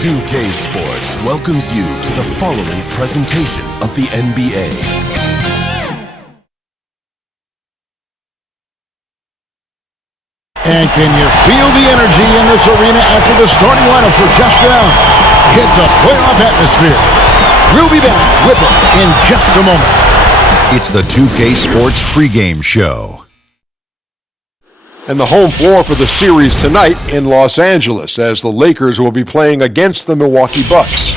2K Sports welcomes you to the following presentation of the NBA. And can you feel the energy in this arena after the starting lineups were just announced? It's a playoff atmosphere. We'll be back with it in just a moment. It's the 2K Sports pregame show. And the home floor for the series tonight in Los Angeles, as the Lakers will be playing against the Milwaukee Bucks.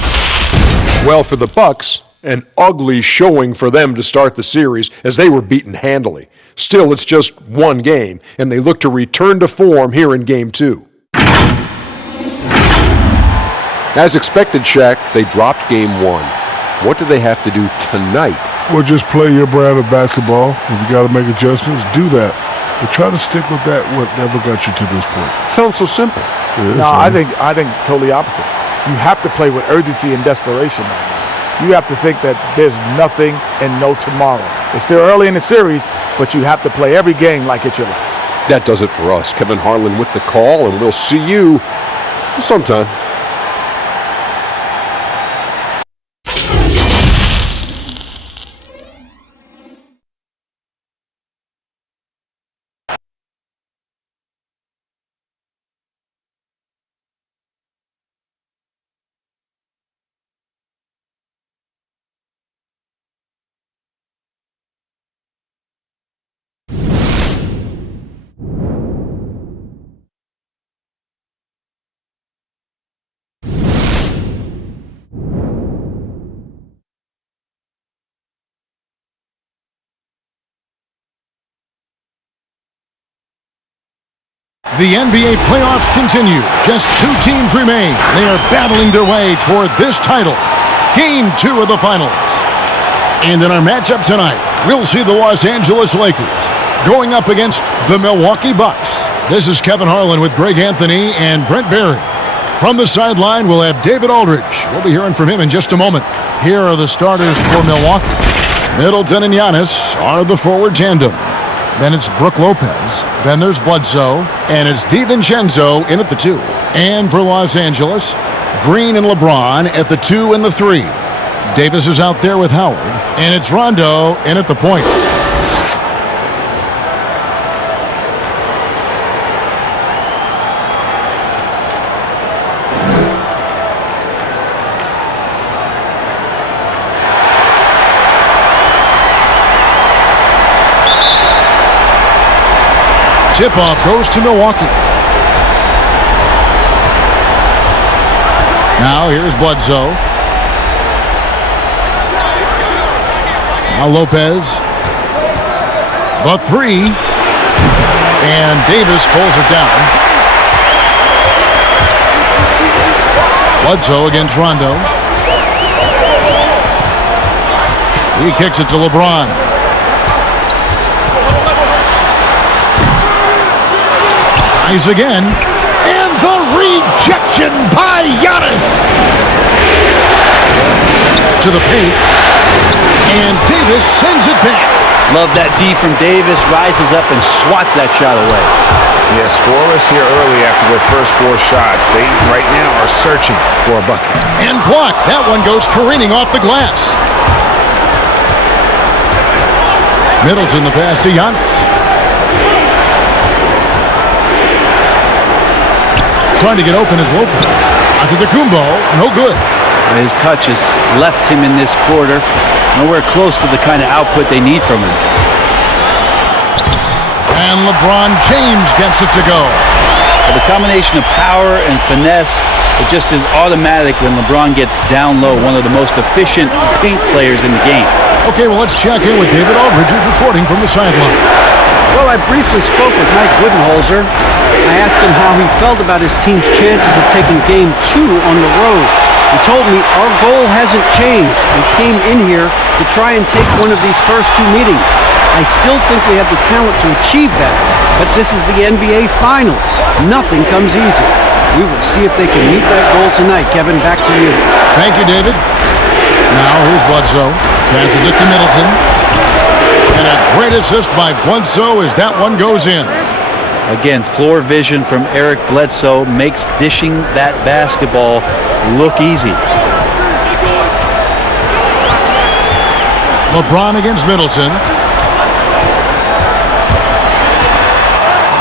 Well, for the Bucks, an ugly showing for them to start the series, as they were beaten handily. Still, it's just one game, and they look to return to form here in Game 2. As expected, Shaq, they dropped Game 1. What do they have to do tonight? Well, just play your brand of basketball. If you got to make adjustments, do that. But try to stick with that, whatever got you to this point. Sounds so simple. No, I think totally opposite. You have to play with urgency and desperation right now. You have to think that there's nothing and no tomorrow. It's still early in the series, but you have to play every game like it's your last. That does it for us. Kevin Harlan with the call, and we'll see you sometime. The NBA playoffs continue. Just two teams remain. They are battling their way toward this title. Game 2 of the finals. And in our matchup tonight, we'll see the Los Angeles Lakers going up against the Milwaukee Bucks. This is Kevin Harlan with Greg Anthony and Brent Barry. From the sideline, we'll have David Aldridge. We'll be hearing from him in just a moment. Here are the starters for Milwaukee. Middleton and Giannis are the forward tandem. Then it's Brook Lopez. Then there's Bledsoe. And it's DiVincenzo in at the 2. And for Los Angeles, Green and LeBron at the 2 and the 3. Davis is out there with Howard. And it's Rondo in at the point. Tip-off goes to Milwaukee. Now here's Bledsoe. Now Lopez. The 3. And Davis pulls it down. Bledsoe against Rondo. He kicks it to LeBron. Tries again. And the rejection by Giannis. To the paint. And Davis sends it back. Love that D from Davis. Rises up and swats that shot away. Yeah, scoreless here early after their first 4 shots. They right now are searching for a bucket. And blocked. That one goes careening off the glass. Middleton the pass to Giannis. Trying to get open is Lopez. Onto the Kumbo. No good. His touch has left him in this quarter. Nowhere close to the kind of output they need from him. And LeBron James gets it to go. Well, the combination of power and finesse, it just is automatic when LeBron gets down low. One of the most efficient paint players in the game. Okay, well, let's check in with David Aldridge, who's reporting from the sideline. Well, I briefly spoke with Mike Budenholzer. I asked him how he felt about his team's chances of taking Game 2 on the road. He told me, our goal hasn't changed. We came in here to try and take one of these first 2 meetings. I still think we have the talent to achieve that, but this is the NBA Finals. Nothing comes easy. We will see if they can meet that goal tonight. Kevin, back to you. Thank you, David. Now here's Bledsoe. Passes it to Middleton. And a great assist by Bledsoe as that one goes in. Again, floor vision from Eric Bledsoe makes dishing that basketball look easy. LeBron against Middleton.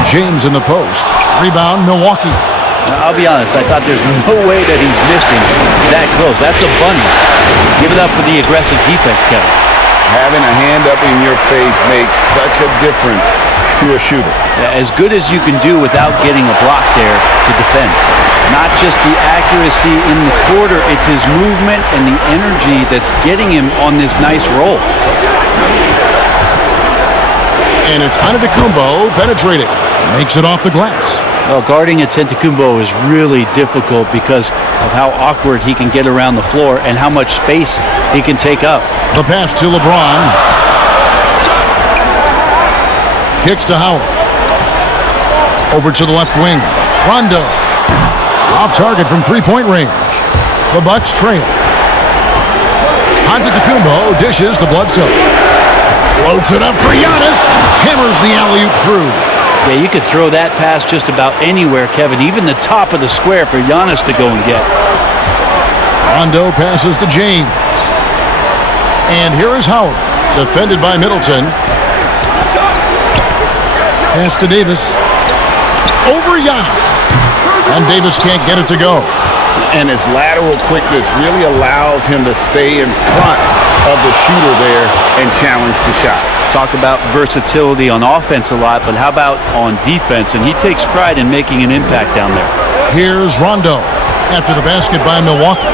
James in the post. Rebound, Milwaukee. Now, I'll be honest, I thought there's no way that he's missing that close. That's a bunny. Give it up for the aggressive defense, Kevin. Having a hand up in your face makes such a difference to a shooter. Yeah, as good as you can do without getting a block there to defend. Not just the accuracy in the quarter, it's his movement and the energy that's getting him on this nice roll. And it's Antetokounmpo penetrating. Makes it off the glass. Well, guarding Antetokounmpo is really difficult because of how awkward he can get around the floor and how much space he can take up. The pass to LeBron. Kicks to Howard. Over to the left wing. Rondo. Off target from three-point range. The Bucks trail. Antetokounmpo dishes to Bledsoe. Floats it up for Giannis. Hammers the alley-oop through. Yeah, you could throw that pass just about anywhere, Kevin, even the top of the square for Giannis to go and get. Rondo passes to James. And here is Howard, defended by Middleton. Pass to Davis. Over Giannis. And Davis can't get it to go. And his lateral quickness really allows him to stay in front of the shooter there and challenge the shot. Talk about versatility on offense a lot, but how about on defense? And he takes pride in making an impact down there. Here's Rondo after the basket by Milwaukee.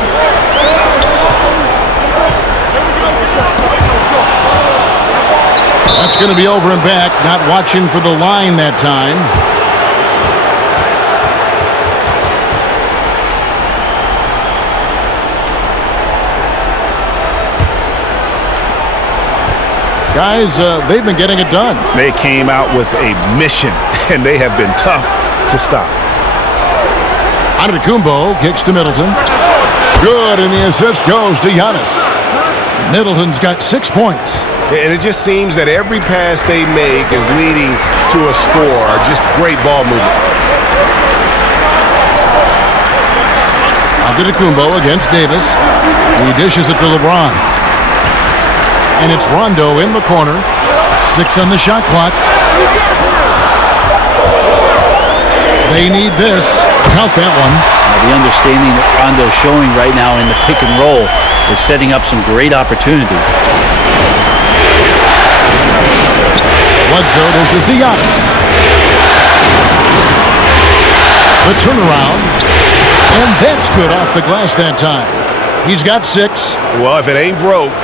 That's going to be over and back. Not watching for the line that time. Guys, they've been getting it done. They came out with a mission, and they have been tough to stop. Antetokounmpo kicks to Middleton. Good, and the assist goes to Giannis. Middleton's got 6 points. And it just seems that every pass they make is leading to a score. Just great ball movement. Antetokounmpo against Davis. He dishes it to LeBron. And it's Rondo in the corner. 6 on the shot clock. They need this. Count that one. The understanding that Rondo's showing right now in the pick and roll is setting up some great opportunities. Bledsoe dishes to Giannis. The turnaround. And that's good off the glass that time. He's got 6. Well, if it ain't broke,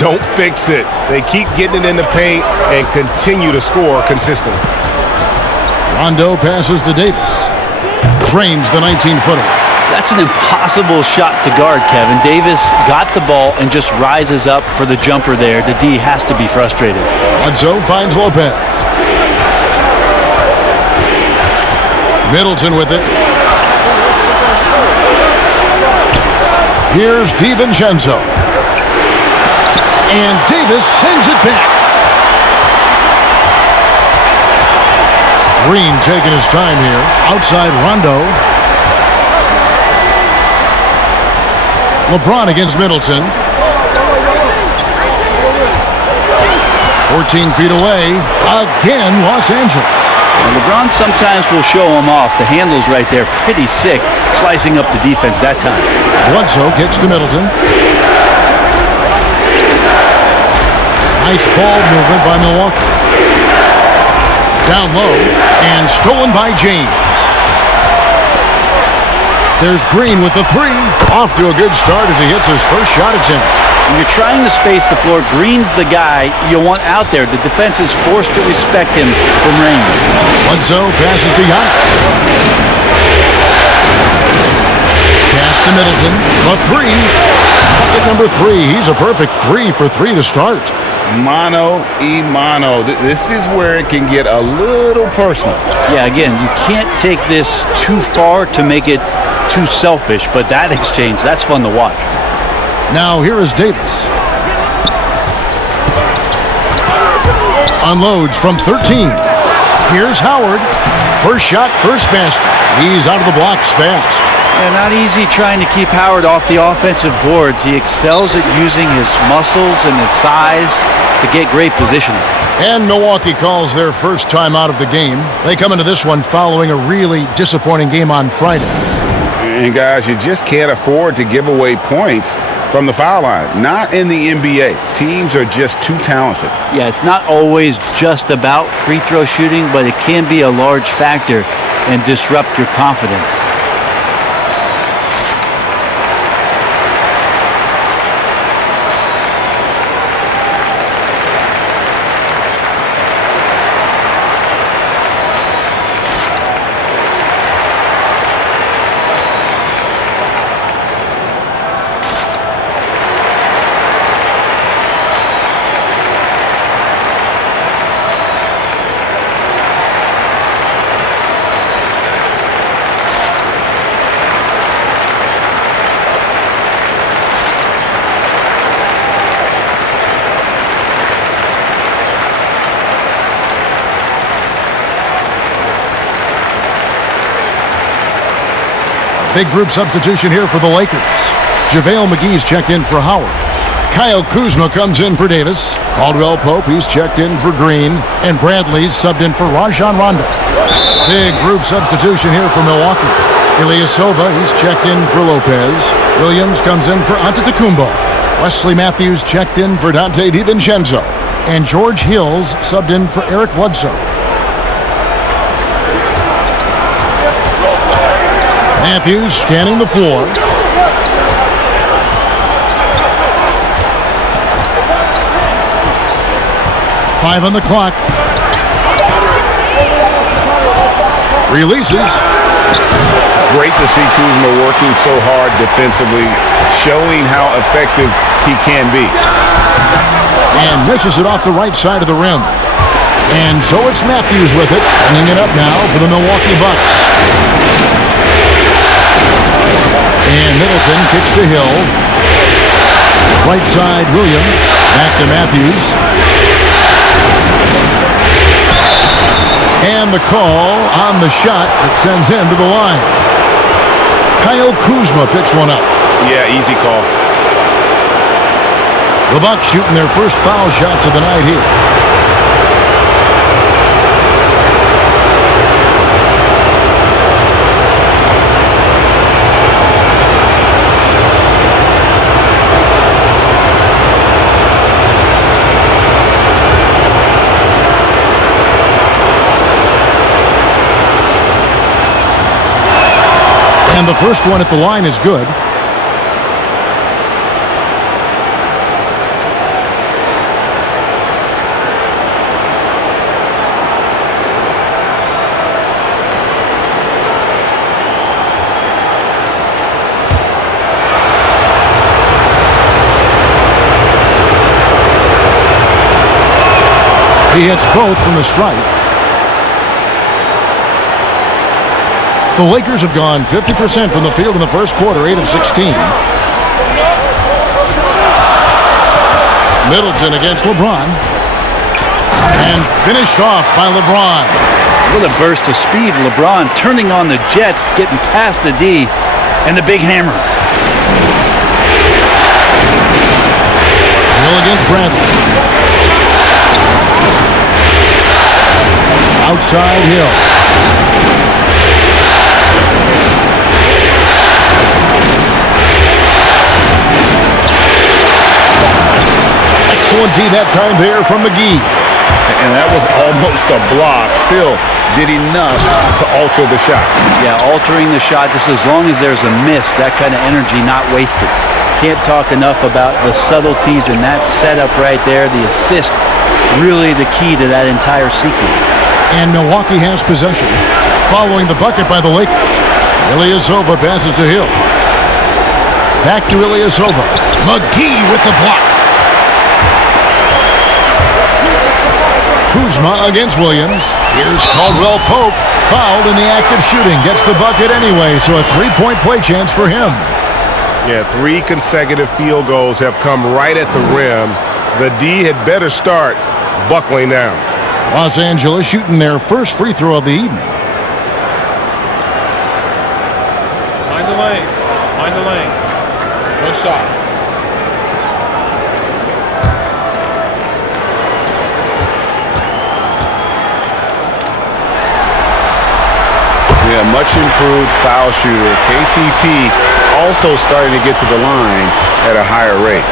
don't fix it. They keep getting it in the paint and continue to score consistently. Rondo passes to Davis. Drains the 19-footer. That's an impossible shot to guard, Kevin. Davis got the ball and just rises up for the jumper there. The D has to be frustrated. Bledsoe finds Lopez. Middleton with it. Here's DiVincenzo. And Davis sends it back. Green taking his time here. Outside Rondo. LeBron against Middleton. 14 feet away. Again, Los Angeles. And LeBron sometimes will show him off. The handle's right there, pretty sick, slicing up the defense that time. Bledsoe kicks to Middleton. Nice ball movement by Milwaukee. Down low and stolen by James. There's Green with the 3. Off to a good start as he hits his first shot attempt. When you're trying to space the floor, Green's the guy you want out there. The defense is forced to respect him from range. Bledsoe passes to Giannis. Pass to Middleton. A 3. Bucket number 3. He's a perfect 3 for 3 to start. Mano y mano. This is where it can get a little personal. Yeah, again, you can't take this too far to make it too selfish, but that exchange, that's fun to watch. Now here is Davis. Unloads from 13. Here's Howard. First shot, first basket. He's out of the blocks fast. Yeah, not easy trying to keep Howard off the offensive boards. He excels at using his muscles and his size to get great positioning. And Milwaukee calls their first time out of the game. They come into this one following a really disappointing game on Friday. And guys, you just can't afford to give away points from the foul line. Not in the NBA. Teams are just too talented. Yeah, it's not always just about free throw shooting, but it can be a large factor and disrupt your confidence. Big group substitution here for the Lakers. JaVale McGee's checked in for Howard. Kyle Kuzma comes in for Davis. Caldwell Pope, he's checked in for Green. And Bradley's subbed in for Rajon Rondo. Big group substitution here for Milwaukee. Ilyasova, he's checked in for Lopez. Williams comes in for Antetokounmpo. Wesley Matthews checked in for Dante DiVincenzo. And George Hills subbed in for Eric Bledsoe. Matthews scanning the floor. Five on the clock. Releases. Great to see Kuzma working so hard defensively, showing how effective he can be. And misses it off the right side of the rim. And so it's Matthews with it, bringing it up now for the Milwaukee Bucks. And Middleton kicks to Hill. Right side, Williams. Back to Matthews. And the call on the shot that sends him to the line. Kyle Kuzma picks one up. Yeah, easy call. The Bucks shooting their first foul shots of the night here. And the first one at the line is good. He hits both from the stripe. The Lakers have gone 50% from the field in the first quarter, 8 of 16. Middleton against LeBron. And finished off by LeBron. What a burst of speed. LeBron turning on the Jets, getting past the D, and the big hammer. Hill against Bradley. Outside Hill. Excellent D that time there from McGee. And that was almost a block. Still did enough to alter the shot. Yeah, altering the shot just as long as there's a miss, that kind of energy not wasted. Can't talk enough about the subtleties in that setup right there. The assist, really the key to that entire sequence. And Milwaukee has possession. Following the bucket by the Lakers. Ilyasova passes to Hill. Back to Ilyasova. McGee with the block. Kuzma against Williams. Here's Caldwell Pope. Fouled in the act of shooting. Gets the bucket anyway, so a three-point play chance for him. Yeah, 3 consecutive field goals have come right at the rim. The D had better start buckling down. Los Angeles shooting their first free throw of the evening. Mind the lanes. Mind the lanes. No shot. Yeah, much improved foul shooter. KCP also starting to get to the line at a higher rate.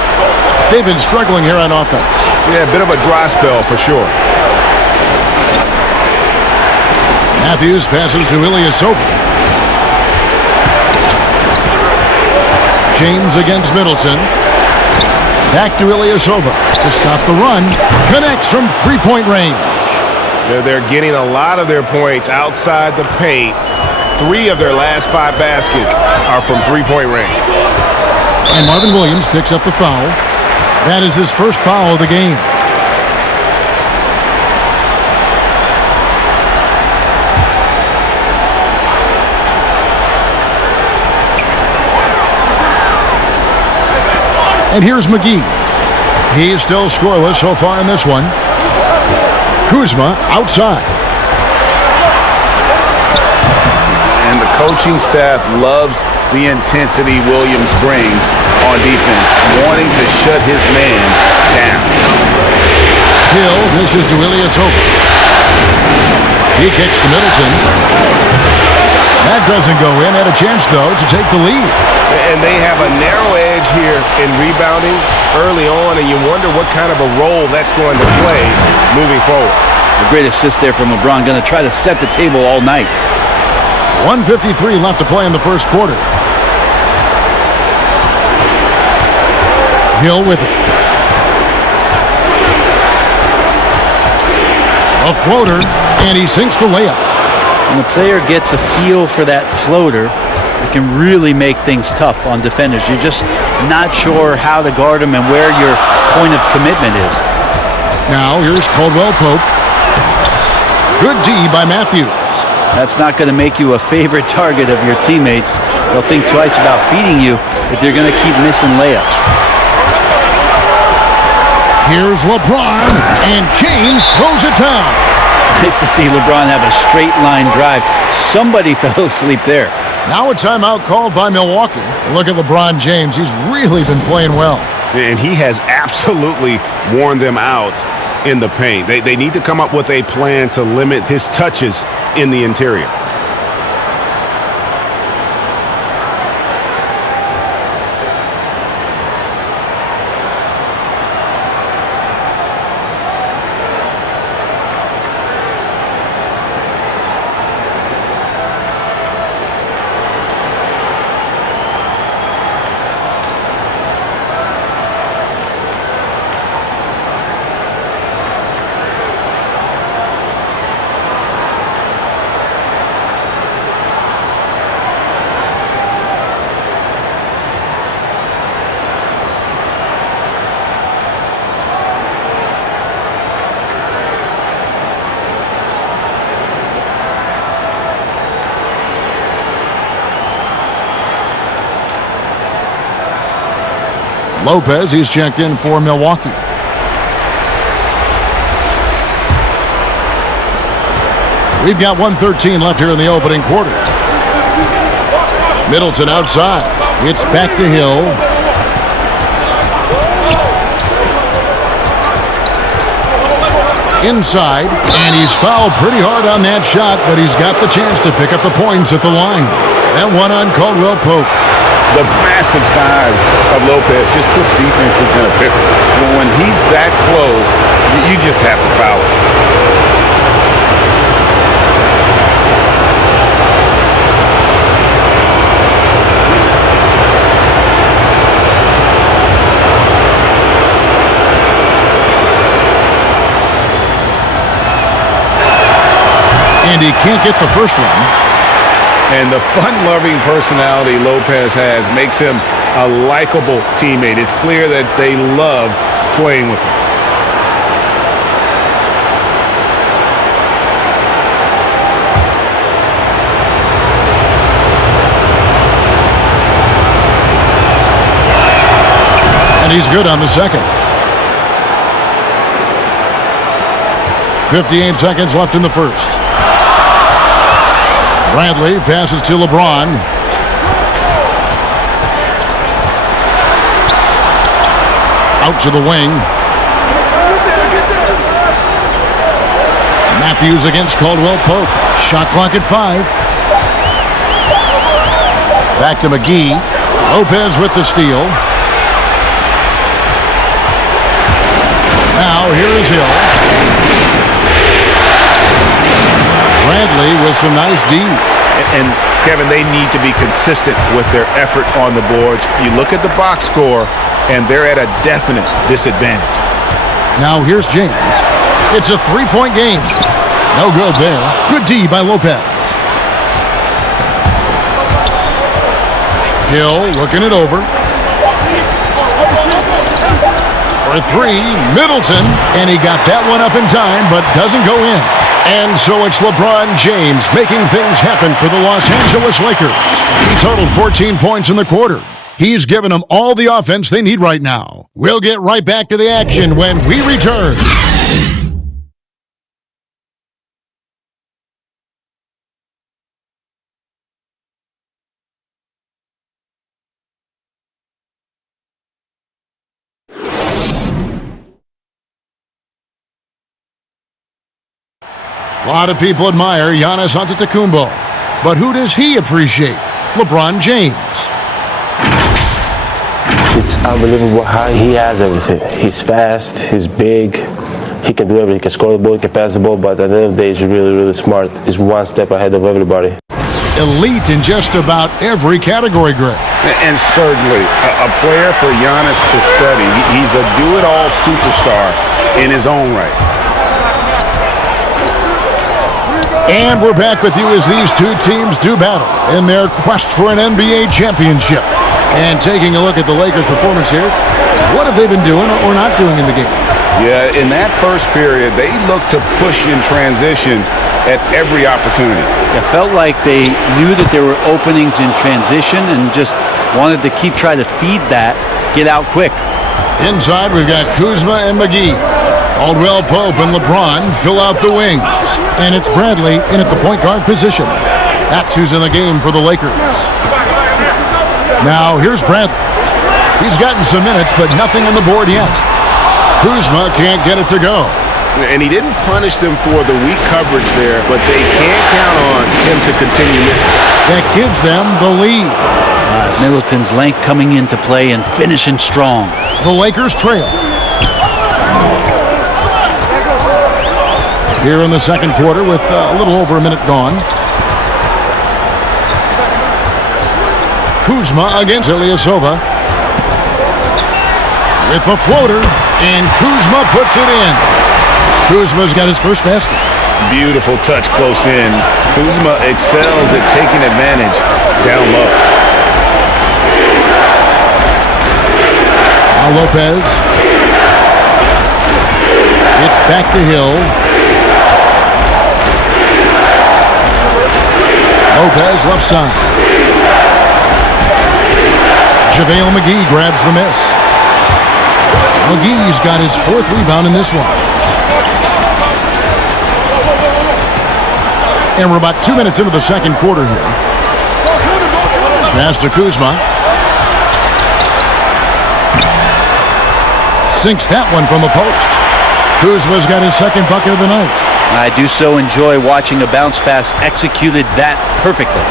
They've been struggling here on offense. Yeah, a bit of a dry spell for sure. Matthews passes to Ilyasova. James against Middleton. Back to Ilyasova to stop the run. Connects from three-point range. They're getting a lot of their points outside the paint. 3 of their last 5 baskets are from three-point range. And Marvin Williams picks up the foul. That is his first foul of the game. And here's McGee. He's still scoreless so far in this one. Kuzma outside. And the coaching staff loves the intensity Williams brings on defense, wanting to shut his man down. Hill dishes to Ilyasova. He kicks to Middleton. That doesn't go in. Had a chance, though, to take the lead. And they have a narrow edge here in rebounding early on, and you wonder what kind of a role that's going to play moving forward. A great assist there from LeBron. Going to try to set the table all night. 1:53 left to play in the first quarter. Hill with it. A floater, and he sinks the layup. When the player gets a feel for that floater, it can really make things tough on defenders. You're just not sure how to guard them and where your point of commitment is. Now here's Caldwell Pope. Good D by Matthews. That's not going to make you a favorite target of your teammates. They'll think twice about feeding you if you're going to keep missing layups. Here's LeBron, and James throws it down. Nice to see LeBron have a straight line drive. Somebody fell asleep there. Now a timeout called by Milwaukee. Look at LeBron James. He's really been playing well. And he has absolutely worn them out in the paint. They need to come up with a plan to limit his touches in the interior. Lopez, he's checked in for Milwaukee. We've got 1:13 left here in the opening quarter. Middleton outside. It's back to Hill. Inside, and he's fouled pretty hard on that shot, but he's got the chance to pick up the points at the line. That one on Caldwell Pope. The massive size of Lopez just puts defenses in a pickle. When he's that close, you just have to foul him. And he can't get the first one. And the fun-loving personality Lopez has makes him a likable teammate. It's clear that they love playing with him. And he's good on the second. 58 seconds left in the first. Bradley passes to LeBron. Out to the wing. Matthews against Caldwell Pope. Shot clock at 5. Back to McGee. Lopez with the steal. Now here is Hill. Bradley with some nice D. And Kevin, they need to be consistent with their effort on the boards. You look at the box score, and they're at a definite disadvantage. Now here's James. It's a 3-point game. No good there. Good D by Lopez. Hill looking it over. For 3, Middleton. And he got that one up in time, but doesn't go in. And so it's LeBron James making things happen for the Los Angeles Lakers. He totaled 14 points in the quarter. He's given them all the offense they need right now. We'll get right back to the action when we return. A lot of people admire Giannis Antetokounmpo, but who does he appreciate? LeBron James. It's unbelievable how he has everything. He's fast, he's big, he can do everything. He can score the ball, he can pass the ball, but at the end of the day, he's really, really smart. He's one step ahead of everybody. Elite in just about every category, Greg. And certainly a player for Giannis to study. He's a do-it-all superstar in his own right. And we're back with you as these two teams do battle in their quest for an NBA championship. And taking a look at the Lakers' performance here, what have they been doing or not doing in the game? Yeah, in that first period, they looked to push in transition at every opportunity. It felt like they knew that there were openings in transition and just wanted to keep trying to feed that, get out quick. Inside, we've got Kuzma and McGee. Caldwell Pope and LeBron fill out the wings. And it's Bradley in at the point guard position. That's who's in the game for the Lakers. Now, here's Bradley. He's gotten some minutes, but nothing on the board yet. Kuzma can't get it to go. And he didn't punish them for the weak coverage there, but they can't count on him to continue missing. That gives them the lead. Middleton's length coming into play and finishing strong. The Lakers trail. Here in the second quarter with a little over a minute gone. Kuzma against Ilyasova. With the floater, and Kuzma puts it in. Kuzma's got his first basket. Beautiful touch close in. Kuzma excels at taking advantage down low. Now Lopez. It's back to Hill. Lopez left side. JaVale McGee grabs the miss. McGee's got his 4th rebound in this one. And we're about 2 minutes into the second quarter here. Pass to Kuzma. Sinks that one from the post. Kuzma's got his second bucket of the night. I do so enjoy watching a bounce pass executed that perfectly.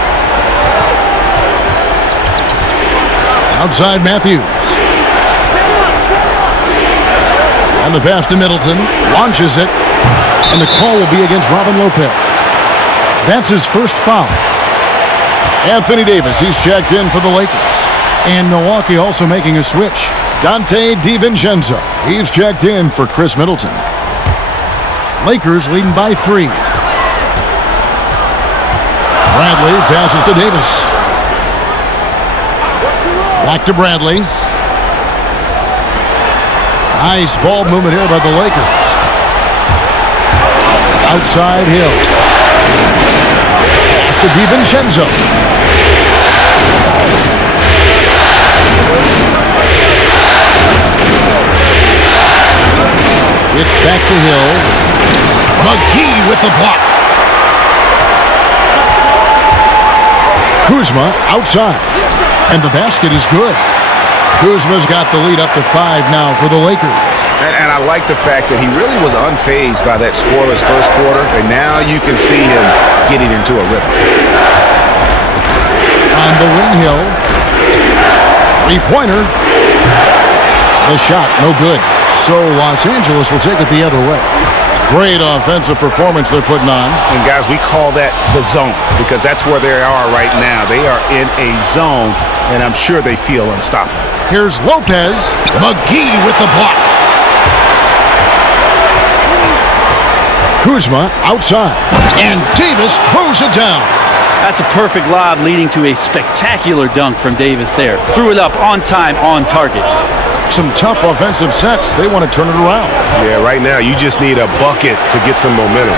Outside Matthews. And the pass to Middleton. Launches it. And the call will be against Robin Lopez. That's his first foul. Anthony Davis, he's checked in for the Lakers. And Milwaukee also making a switch. Dante DiVincenzo, he's checked in for Chris Middleton. Lakers leading by 3. Bradley passes to Davis. Back to Bradley. Nice ball movement here by the Lakers. Outside Hill. Pass to DiVincenzo. It's back to Hill. McGee with the block. Kuzma outside. And the basket is good. Kuzma's got the lead up to 5 now for the Lakers. And I like the fact that he really was unfazed by that scoreless first quarter, and now you can see him getting into a rhythm. On the wing hill, three-pointer. The shot, no good. So Los Angeles will take it the other way. Great offensive performance they're putting on. And guys, we call that the zone because that's where they are right now. They are in a zone, and I'm sure they feel unstoppable. Here's Lopez. McGee with the block. Kuzma outside. And Davis throws it down. That's a perfect lob leading to a spectacular dunk from Davis there. Threw it up on time, on target. Some tough offensive sets. They want to turn it around. Yeah, right now you just need a bucket to get some momentum.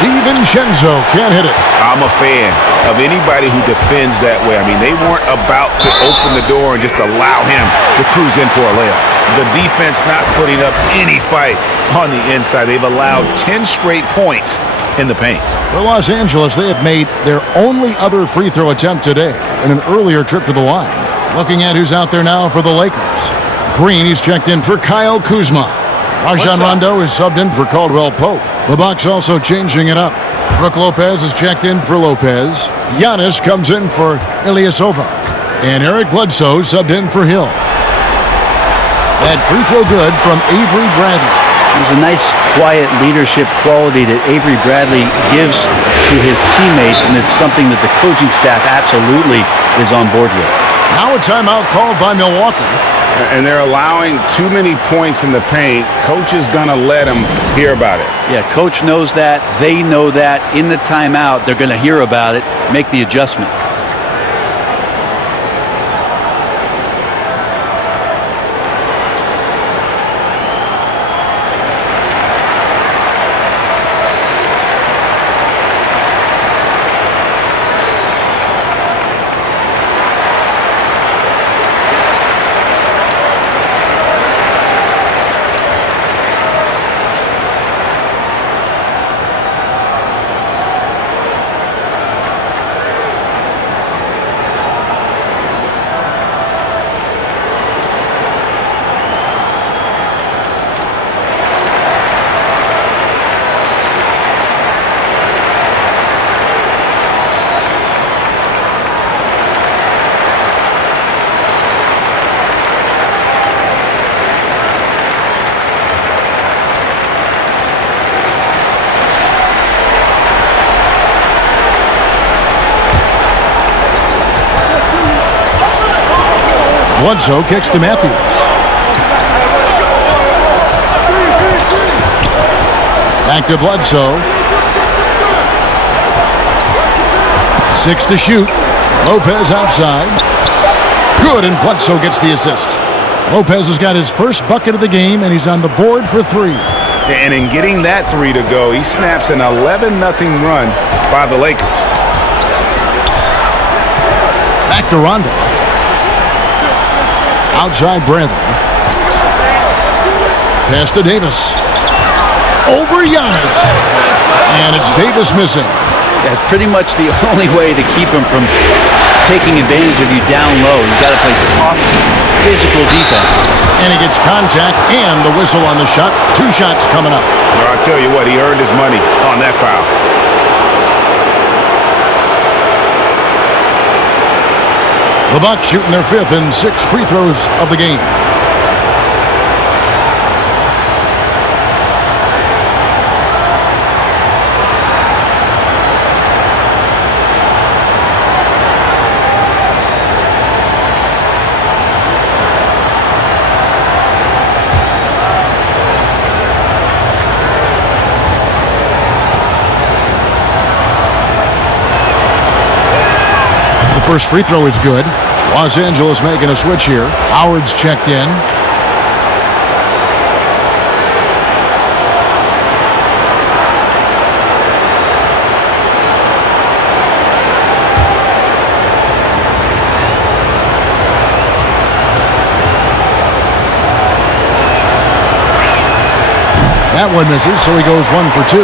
DiVincenzo can't hit it. I'm a fan of anybody who defends that way. I mean, they weren't about to open the door and just allow him to cruise in for a layup. The defense not putting up any fight on the inside. They've allowed 10 straight points in the paint. For Los Angeles, they have made their only other free throw attempt today in an earlier trip to the line. Looking at who's out there now for the Lakers. Green, he's checked in for Kyle Kuzma. Rajon Rondo is subbed in for Caldwell Pope. The Bucks also changing it up. Brook Lopez is checked in for Lopez. Giannis comes in for Ilyasova. And Eric Bledsoe subbed in for Hill. That free throw good from Avery Bradley. There's a nice, quiet leadership quality that Avery Bradley gives to his teammates, and it's something that the coaching staff absolutely is on board with. Now a timeout called by Milwaukee. And they're allowing too many points in the paint. Coach is going to let them hear about it. Yeah, coach knows that. They know that. In the timeout, they're going to hear about it, make the adjustment. Bledsoe kicks to Matthews. Back to Bledsoe. 6 to shoot. Lopez outside. Good, and Bledsoe gets the assist. Lopez has got his first bucket of the game, and he's on the board for 3. And in getting that 3 to go, he snaps an 11-0 run by the Lakers. Back to Rondo. Outside Bradley. Pass to Davis. Over Giannis. And it's Davis missing. That's pretty much the only way to keep him from taking advantage of you down low. You've got to play tough, physical defense. And he gets contact and the whistle on the shot. 2 shots coming up. Well, I'll tell you what, he earned his money on that foul. The Bucks shooting their 5th and 6th free throws of the game. First free throw is good. Los Angeles making a switch here. Howard's checked in. That one misses, so he goes 1 for 2.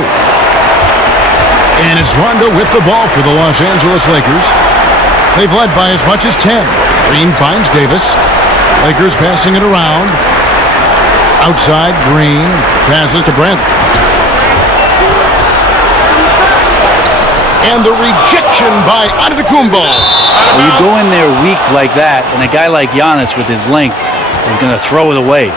And it's Rondo with the ball for the Los Angeles Lakers. They've led by as much as 10. Green finds Davis. Lakers passing it around. Outside, Green passes to Brantley. And the rejection by Antetokounmpo. Well, you go in there weak like that, and a guy like Giannis with his length is going to throw it away.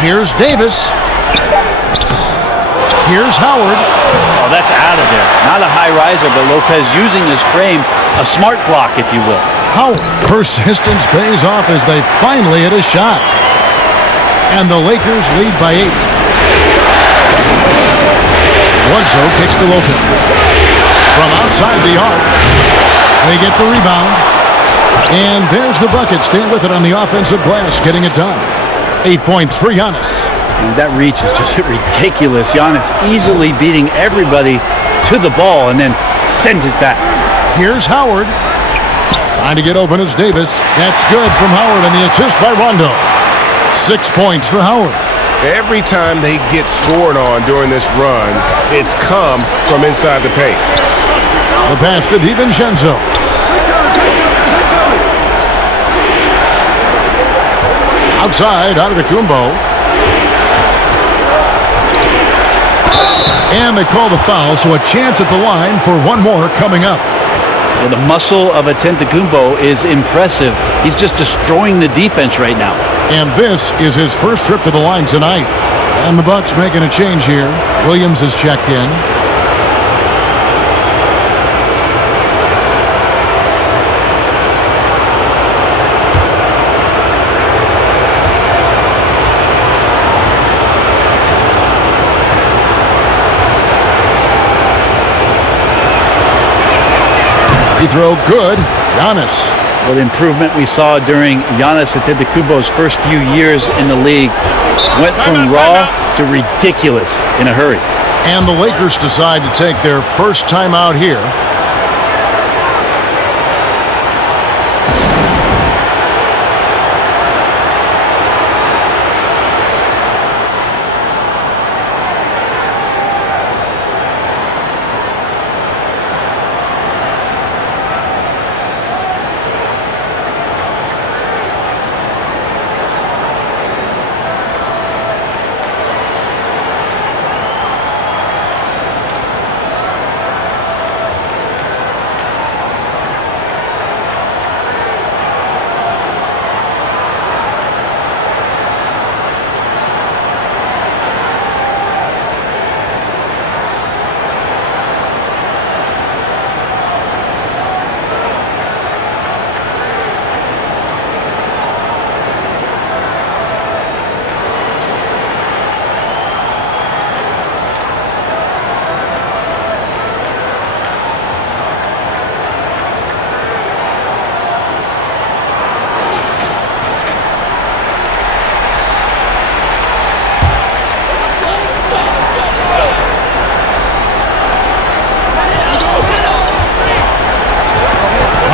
Here's Davis. Here's Howard. Oh, that's out of there. Not a high riser, but Lopez using his frame, a smart block, if you will. Howard. Persistence pays off as they finally hit a shot. And the Lakers lead by 8. Bledsoe kicks to Lopez. From outside the arc, they get the rebound. And there's the bucket. Stay with it on the offensive glass, getting it done. 8 points for Giannis. And that reach is just ridiculous. Giannis easily beating everybody to the ball and then sends it back. Here's Howard. Trying to get open as Davis. That's good from Howard, and the assist by Rondo. 6 points for Howard. Every time they get scored on during this run, it's come from inside the paint. The pass to DiVincenzo. Outside, Antetokounmpo. And they call the foul, so a chance at the line for one more coming up. Well, the muscle of Antetokounmpo is impressive. He's just destroying the defense right now. And this is his first trip to the line tonight. And the Bucks making a change here. Williams is checked in. Free throw good. Giannis. Well, the improvement we saw during Giannis Antetokounmpo's first few years in the league went from raw to ridiculous in a hurry. And the Lakers decide to take their first time out here.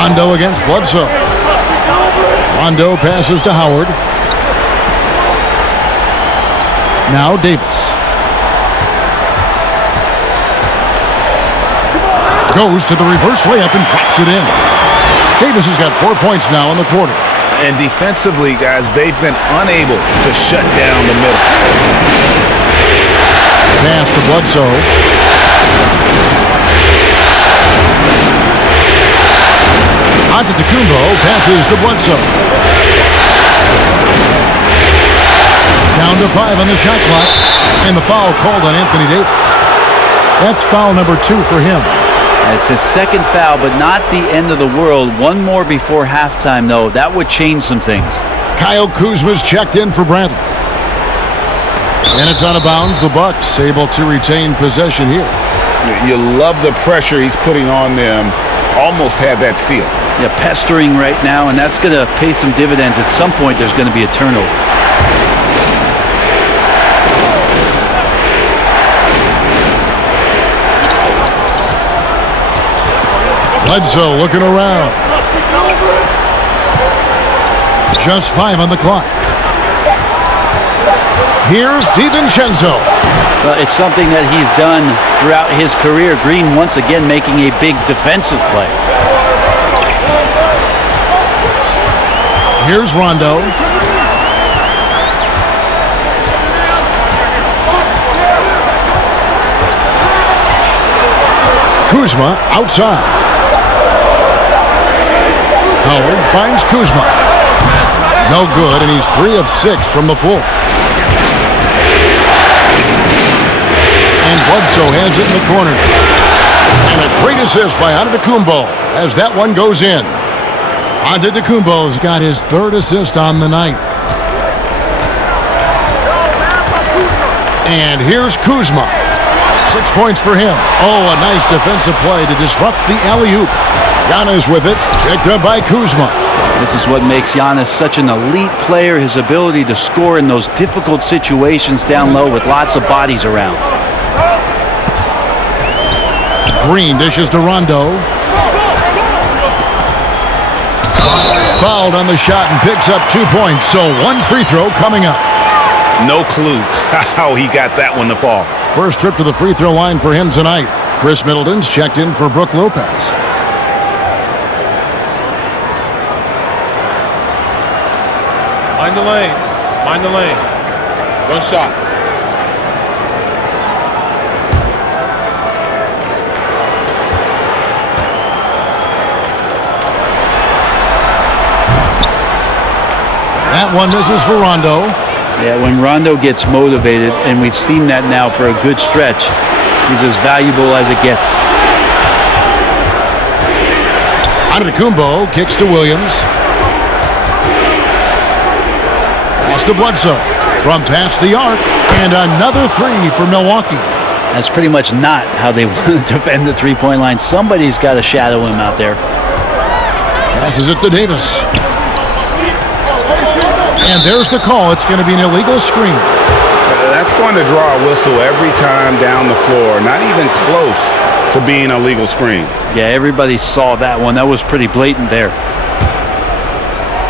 Rondo against Bledsoe. Rondo passes to Howard. Now Davis. Goes to the reverse layup and drops it in. Davis has got 4 points now in the quarter. And defensively, guys, they've been unable to shut down the middle. Pass to Bledsoe. Antetokounmpo passes to Bledsoe. Down to 5 on the shot clock. And the foul called on Anthony Davis. That's foul number 2 for him. It's his second foul, but not the end of the world. One more before halftime, though. That would change some things. Kyle Kuzma's checked in for Brantley. And it's out of bounds. The Bucks able to retain possession here. You love the pressure he's putting on them. Almost had that steal. Yeah, pestering right now, and that's going to pay some dividends. At some point, there's going to be a turnover. Bledsoe looking around. Just 5 on the clock. Here's DiVincenzo. Well, it's something that he's done throughout his career. Green once again making a big defensive play. Here's Rondo. Kuzma outside. Howard finds Kuzma. No good, and he's 3 of 6 from the floor. And Bledsoe has it in the corner. And a great assist by Antetokounmpo as that one goes in. Antetokounmpo's got his 3rd assist on the night. And here's Kuzma. 6 points for him. Oh, a nice defensive play to disrupt the alley-oop. Giannis with it, picked up by Kuzma. This is what makes Giannis such an elite player, his ability to score in those difficult situations down low with lots of bodies around. Green dishes to Rondo. Fouled on the shot and picks up 2 points, so 1 free throw coming up. No clue how he got that one to fall. First trip to the free throw line for him tonight. Chris Middleton's checked in for Brook Lopez. Mind the lanes. Mind the lanes. 1 shot. That one misses for Rondo. Yeah, when Rondo gets motivated, and we've seen that now for a good stretch, he's as valuable as it gets. Antetokounmpo kicks to Williams. Pass to Bledsoe. From past the arc, and another 3 for Milwaukee. That's pretty much not how they want to defend the three-point line. Somebody's got to shadow him out there. Passes it to Davis. And there's the call. It's going to be an illegal screen. That's going to draw a whistle every time down the floor. Not even close to being a legal screen. Yeah, everybody saw that one. That was pretty blatant there.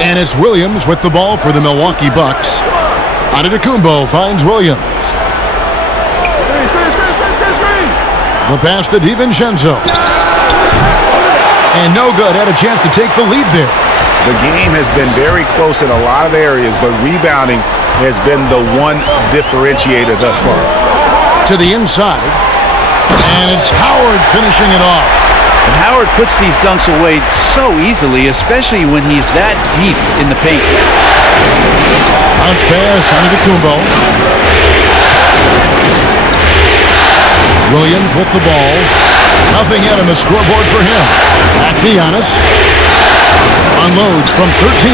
And it's Williams with the ball for the Milwaukee Bucks. Antetokounmpo finds Williams. The pass to DiVincenzo. And no good. Had a chance to take the lead there. The game has been very close in a lot of areas, but rebounding has been the one differentiator thus far. To the inside. And it's Howard finishing it off. And Howard puts these dunks away so easily, especially when he's that deep in the paint. Bounce pass Antetokounmpo. Williams with the ball. Nothing yet on the scoreboard for him. Back to Giannis. Unloads from 13.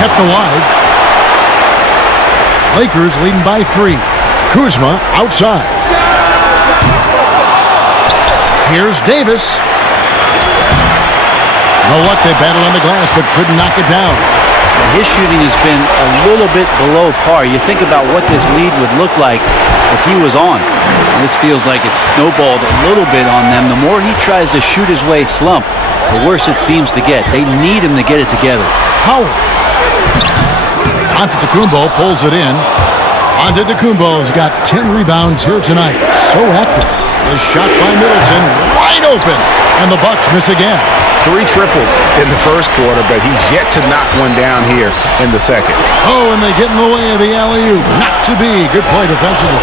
Kept alive. Lakers leading by 3. Kuzma outside. Here's Davis. No luck, they battled on the glass, but couldn't knock it down. His shooting has been a little bit below par. You think about what this lead would look like if he was on. This feels like it's snowballed a little bit on them. The more he tries to shoot his way slump, the worse it seems to get. They need him to get it together. Howard. Antetokounmpo pulls it in. Antetokounmpo's got 10 rebounds here tonight. So active. The shot by Middleton, wide open, and the Bucks miss again. 3 triples in the first quarter, but he's yet to knock one down here in the second. Oh, and they get in the way of the alley-oop. Not to be. Good play defensively.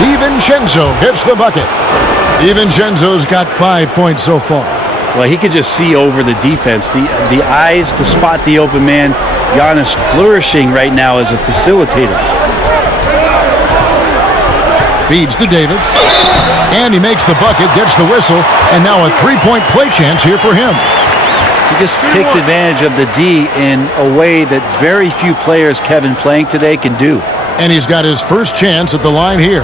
DiVincenzo hits the bucket. DiVincenzo's got 5 points so far. Well, he could just see over the defense. The eyes to spot the open man. Giannis flourishing right now as a facilitator. Feeds to Davis. And he makes the bucket, gets the whistle, and now a 3-point play chance here for him. He just takes advantage of the D in a way that very few players, Kevin, playing today can do. And he's got his first chance at the line here.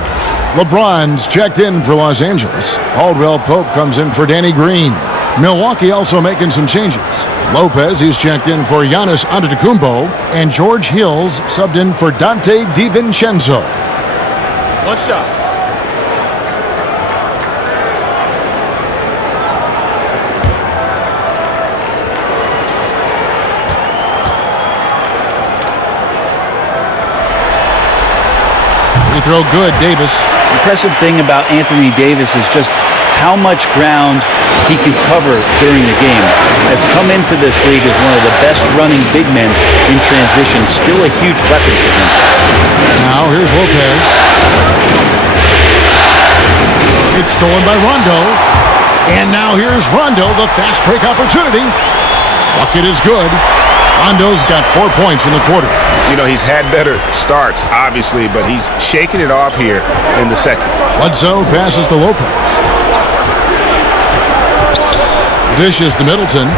LeBron's checked in for Los Angeles. Caldwell Pope comes in for Danny Green. Milwaukee also making some changes. Lopez, he's checked in for Giannis Antetokounmpo, and George Hill's subbed in for Dante DiVincenzo. 1 shot. Free throw good, Davis. Impressive thing about Anthony Davis is just how much ground he can cover during the game. Has come into this league as one of the best running big men in transition. Still a huge weapon for him. Now here's Lopez. It's stolen by Rondo. And now here's Rondo, the fast break opportunity. Bucket is good. Rondo's got 4 points in the quarter. You know, he's had better starts, obviously, but he's shaking it off here in the second. Bledsoe passes to Lopez. Dishes to Middleton.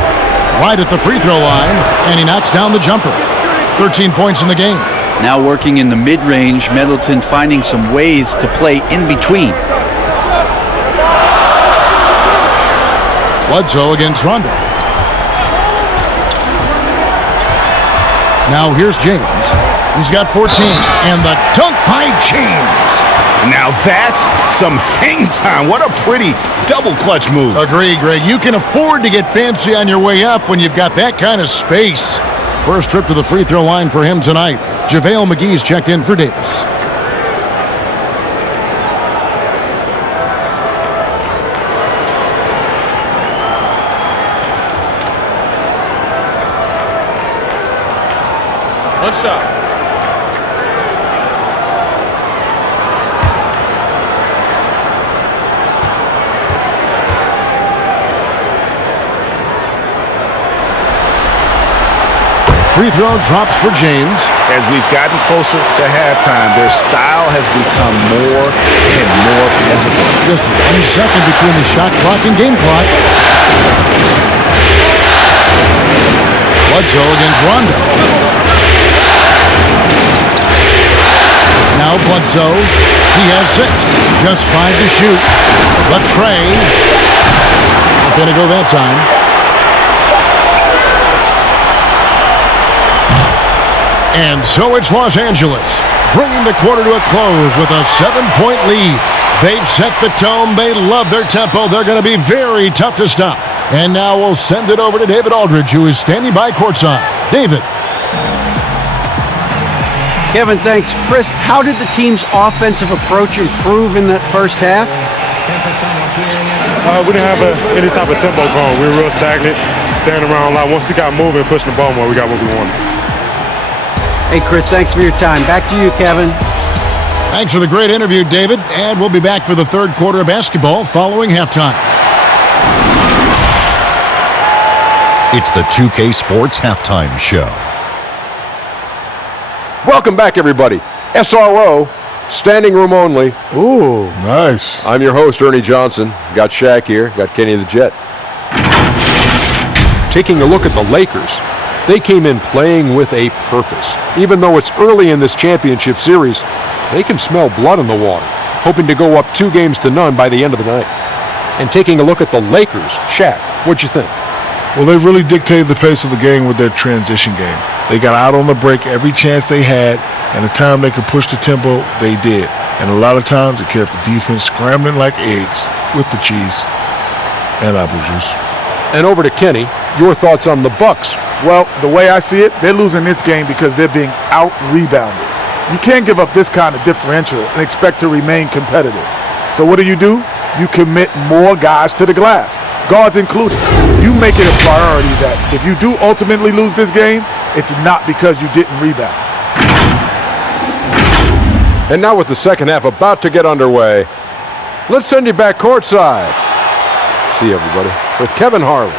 Right at the free throw line, and he knocks down the jumper. 13 points in the game. Now working in the mid-range, Middleton finding some ways to play in between. Bledsoe against Rondo. Now here's James. He's got 14. And the dunk by James. Now that's some hang time. What a pretty double clutch move. Agree, Greg. You can afford to get fancy on your way up when you've got that kind of space. First trip to the free throw line for him tonight. JaVale McGee's checked in for Davis. What's up? Free throw drops for James. As we've gotten closer to halftime, their style has become more and more physical. Just 1 second between the shot clock and game clock. Bledsoe against Rondo. Now Bledsoe, he has 6. Just 5 to shoot. The tray. Not going to go that time. And so it's Los Angeles, bringing the quarter to a close with a 7-point lead. They've set the tone. They love their tempo. They're going to be very tough to stop. And now we'll send it over to David Aldridge, who is standing by courtside. David. Kevin, thanks. Chris, how did the team's offensive approach improve in that first half? We didn't have any type of tempo going. We were real stagnant, standing around a lot. Once we got moving, pushing the ball more, we got what we wanted. Hey, Chris, thanks for your time. Back to you, Kevin. Thanks for the great interview, David. And we'll be back for the third quarter of basketball following halftime. It's the 2K Sports Halftime Show. Welcome back, everybody. SRO, standing room only. Ooh, nice. I'm your host, Ernie Johnson. Got Shaq here. Got Kenny the Jet. Taking a look at the Lakers, they came in playing with a purpose. Even though it's early in this championship series, they can smell blood in the water, hoping to go up 2-0 by the end of the night. And taking a look at the Lakers, Shaq, what'd you think? Well, they really dictated the pace of the game with their transition game. They got out on the break every chance they had, and the time they could push the tempo, they did. And a lot of times it kept the defense scrambling like eggs with the cheese and apple juice. And over to Kenny, your thoughts on the Bucks. Well, the way I see it, they're losing this game because they're being out-rebounded. You can't give up this kind of differential and expect to remain competitive. So what do? You commit more guys to the glass, guards included. You make it a priority that if you do ultimately lose this game, it's not because you didn't rebound. And now with the second half about to get underway, let's send you back courtside. See you, everybody, with Kevin Harlan.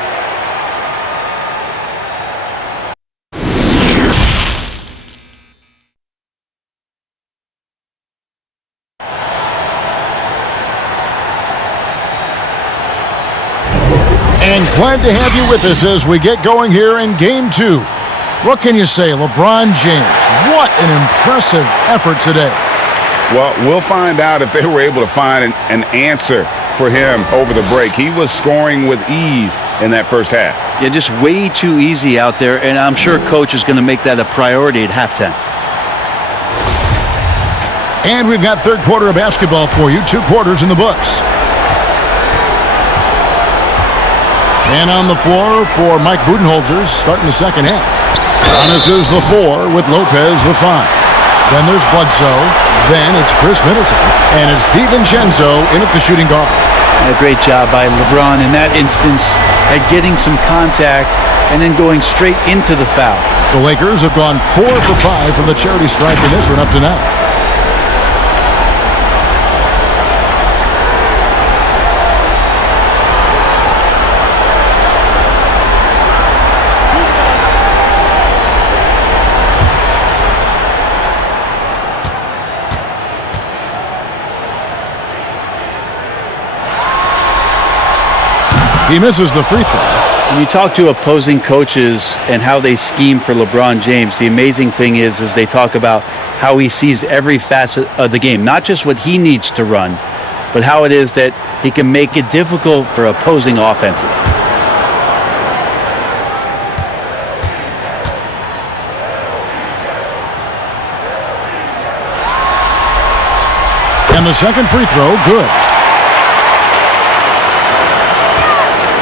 And glad to have you with us as we get going here in Game 2. What can you say, LeBron James? What an impressive effort today. Well, we'll find out if they were able to find an answer for him over the break. He was scoring with ease in that first half. Yeah, just way too easy out there, and I'm sure Coach is going to make that a priority at halftime. And we've got third quarter of basketball for you. 2 quarters in the books. And on the floor for Mike Budenholzer starting the second half. Giannis is the 4 with Lopez the 5. Then there's Bledsoe. Then it's Chris Middleton. And it's DiVincenzo in at the shooting guard. A great job by LeBron in that instance at getting some contact and then going straight into the foul. The Lakers have gone 4 for 5 from the charity stripe in this one up to now. He misses the free throw. When you talk to opposing coaches and how they scheme for LeBron James, the amazing thing is they talk about how he sees every facet of the game, not just what he needs to run, but how it is that he can make it difficult for opposing offenses. And the second free throw, good.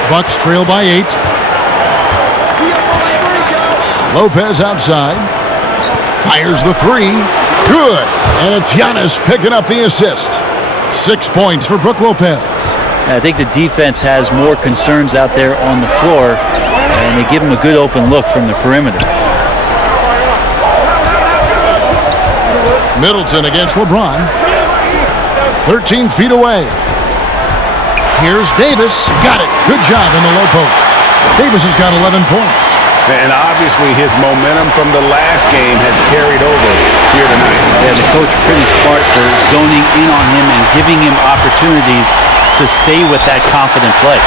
Bucks trail by 8. Lopez outside. Fires the 3. Good. And it's Giannis picking up the assist. 6 points for Brook Lopez. I think the defense has more concerns out there on the floor, and they give him a good open look from the perimeter. Middleton against LeBron. 13 feet away. Here's Davis. Got it. Good job in the low post. Davis has got 11 points. And obviously his momentum from the last game has carried over here tonight. Yeah, the coach pretty smart for zoning in on him and giving him opportunities to stay with that confident play.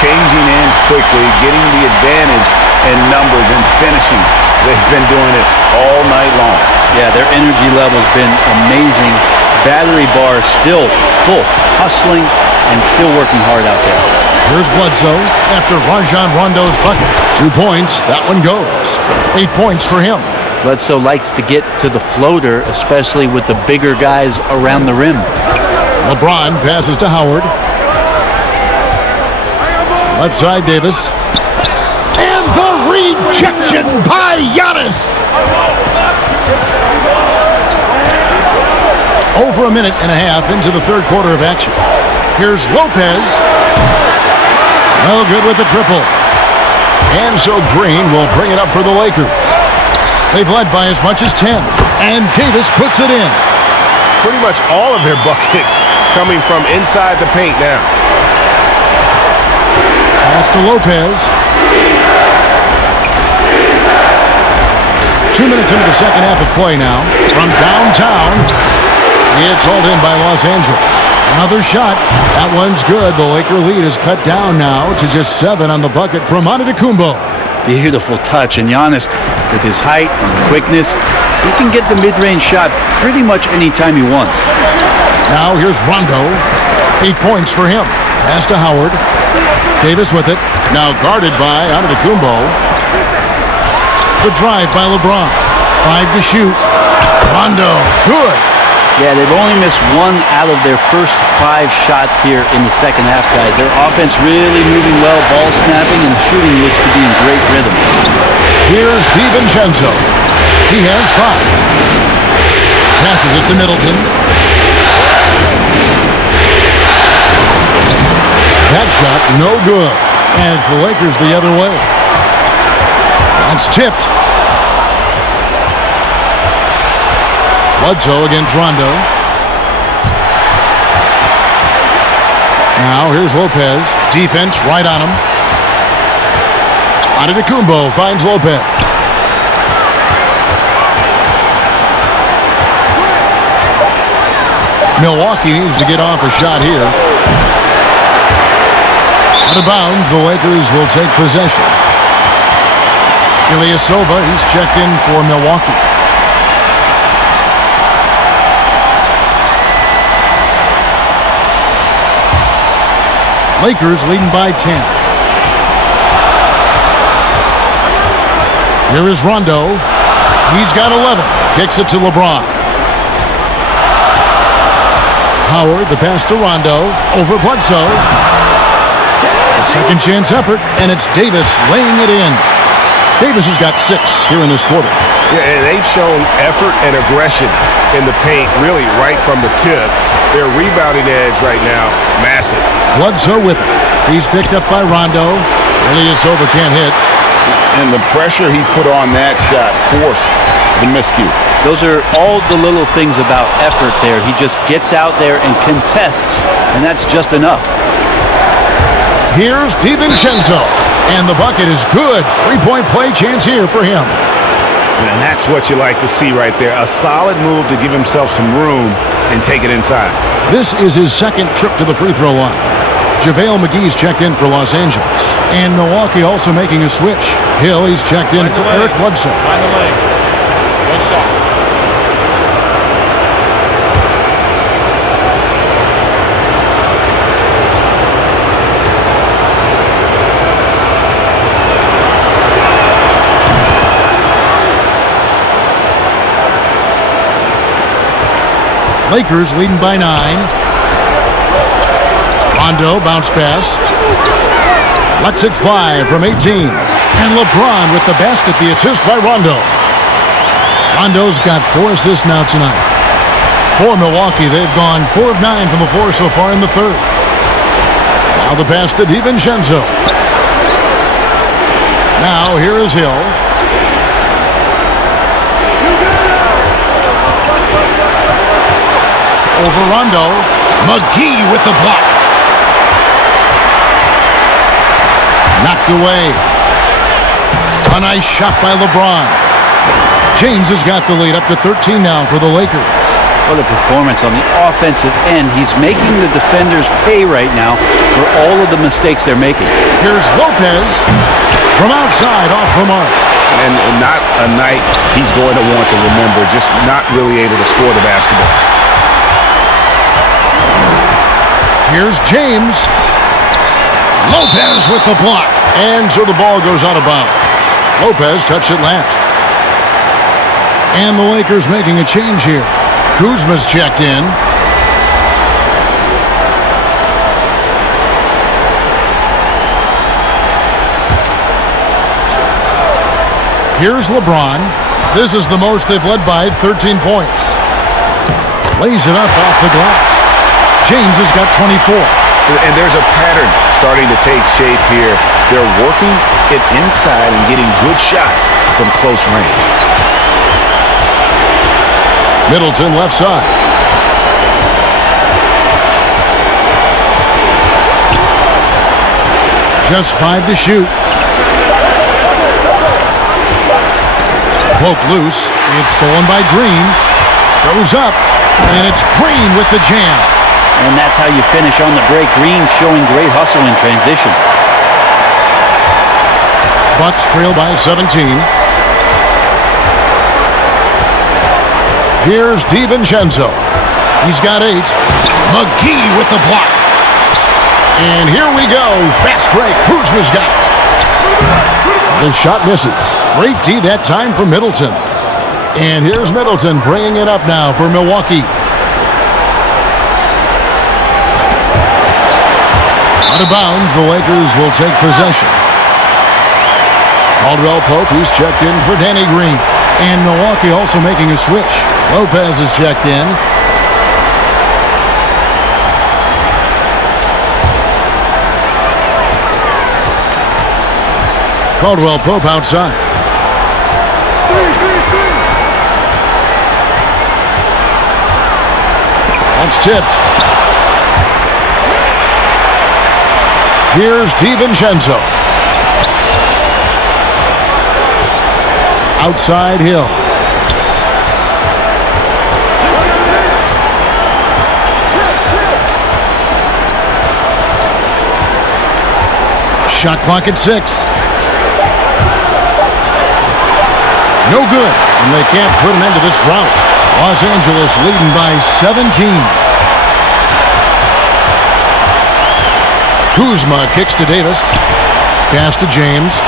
Changing ends quickly, getting the advantage in numbers and finishing. They've been doing it all night long. Yeah, their energy level's been amazing. Battery bar still full, hustling and still working hard out there. Here's Bledsoe after Rajon Rondo's bucket. 2 points. That one goes. 8 points for him. Bledsoe likes to get to the floater, especially with the bigger guys around the rim. LeBron passes to Howard. Left side, Davis. And the rejection by Giannis. Over a minute and a half into the third quarter of action. Here's Lopez. Well, good with the triple. And so Green will bring it up for the Lakers. They've led by as much as 10. And Davis puts it in. Pretty much all of their buckets coming from inside the paint now. Pass to Lopez. 2 minutes into the second half of play now. From downtown, it's hauled in by Los Angeles. Another shot. That one's good. The Laker lead is cut down now to just 7 on the bucket from Antetokounmpo. Beautiful touch. And Giannis, with his height and quickness, he can get the mid-range shot pretty much anytime he wants. Now here's Rondo. 8 points for him. Pass to Howard. Davis with it. Now guarded by Antetokounmpo. The drive by LeBron. 5 to shoot. Rondo. Good. Yeah, they've only missed 1 out of their first 5 shots here in the second half, guys. Their offense really moving well, ball snapping, and shooting looks to be in great rhythm. Here's DiVincenzo. He has 5. Passes it to Middleton. That shot, no good. And it's the Lakers the other way. That's tipped. Bledsoe against Rondo. Now here's Lopez. Defense right on him. Antetokounmpo finds Lopez. Milwaukee needs to get off a shot here. Out of bounds, the Lakers will take possession. Ilyasova, he's checked in for Milwaukee. Lakers leading by 10. Here is Rondo. He's got 11. Kicks it to LeBron. Howard, the pass to Rondo. Over Bledsoe. A second chance effort, and it's Davis laying it in. Davis has got 6 here in this quarter. Yeah, and they've shown effort and aggression in the paint, really right from the tip. Their rebounding edge right now, massive. Bledsoe with it. He's picked up by Rondo. Ilyasova can't hit. And the pressure he put on that shot forced the miscue. Those are all the little things about effort there. He just gets out there and contests, and that's just enough. Here's DiVincenzo, and the bucket is good. 3-point play chance here for him. And that's what you like to see right there. A solid move to give himself some room and take it inside. This is his second trip to the free throw line. JaVale McGee's checked in for Los Angeles. And Milwaukee also making a switch. Hill, he's checked in for Eric Bledsoe. Find the lane. One shot. Lakers leading by 9. Rondo bounce pass. Lets it fly from 18. And LeBron with the basket, the assist by Rondo. Rondo's got 4 assists now tonight. For Milwaukee, they've gone 4 of 9 from the floor so far in the third. Now the pass to DiVincenzo. Now here is Hill. Over Rondo. McGee with the block. Knocked away. A nice shot by LeBron. James has got the lead up to 13 now for the Lakers. What a performance on the offensive end. He's making the defenders pay right now for all of the mistakes they're making. Here's Lopez from outside off the mark. And not a night he's going to want to remember, just not really able to score the basketball. Here's James. Lopez with the block. And so the ball goes out of bounds. Lopez touched it last. And the Lakers making a change here. Kuzma's checked in. Here's LeBron. This is the most they've led by, 13 points. Lays it up off the glass. James has got 24. And there's a pattern starting to take shape here. They're working it inside and getting good shots from close range. Middleton left side. Just 5 to shoot. Poke loose. It's stolen by Green. Goes up. And it's Green with the jam. And that's how you finish on the break. Green showing great hustle in transition. Bucks trail by 17. Here's DiVincenzo. He's got 8. McGee with the block. And here we go. Fast break. Kuzma's got it. The shot misses. Great D that time for Middleton. And here's Middleton bringing it up now for Milwaukee. Out of bounds, the Lakers will take possession. Caldwell Pope, he's checked in for Danny Green. And Milwaukee also making a switch. Lopez is checked in. Caldwell Pope outside. That's tipped. Here's DiVincenzo. Outside Hill. Shot clock at 6. No good, and they can't put an end to this drought. Los Angeles leading by 17. Kuzma kicks to Davis. Pass to James.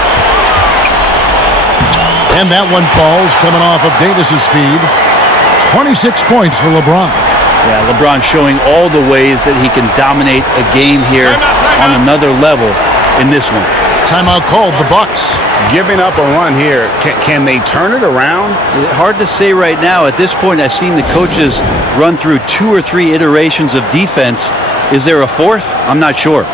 And that one falls coming off of Davis's feed. 26 points for LeBron. Yeah, LeBron showing all the ways that he can dominate a game here on another level in this one. Timeout called the Bucks. Giving up a run here, can they turn it around? Hard to say right now. At this point, I've seen the coaches run through 2 or 3 iterations of defense. Is there a fourth? I'm not sure.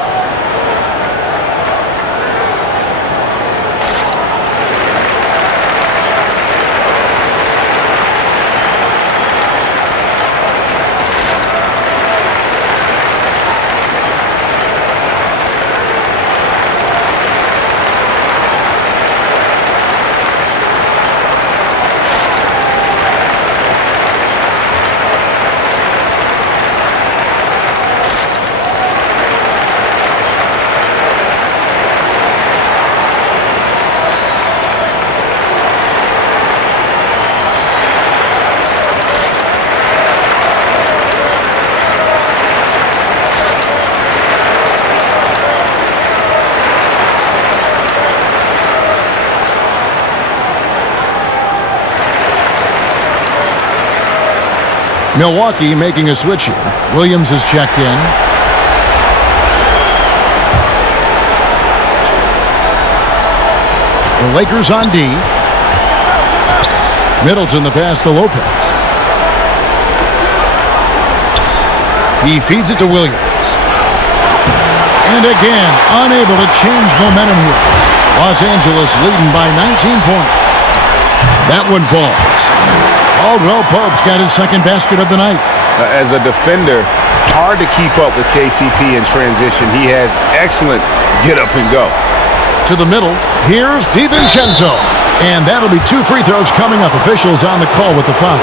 Milwaukee making a switch here. Williams is checked in. The Lakers on D. Middleton the pass to Lopez. He feeds it to Williams. And again, unable to change momentum here. Los Angeles leading by 19 points. That one falls. Caldwell Pope's got his second basket of the night. As a defender, hard to keep up with KCP in transition. He has excellent get up and go. To the middle, here's DiVincenzo. And that'll be 2 free throws coming up. Officials on the call with the foul.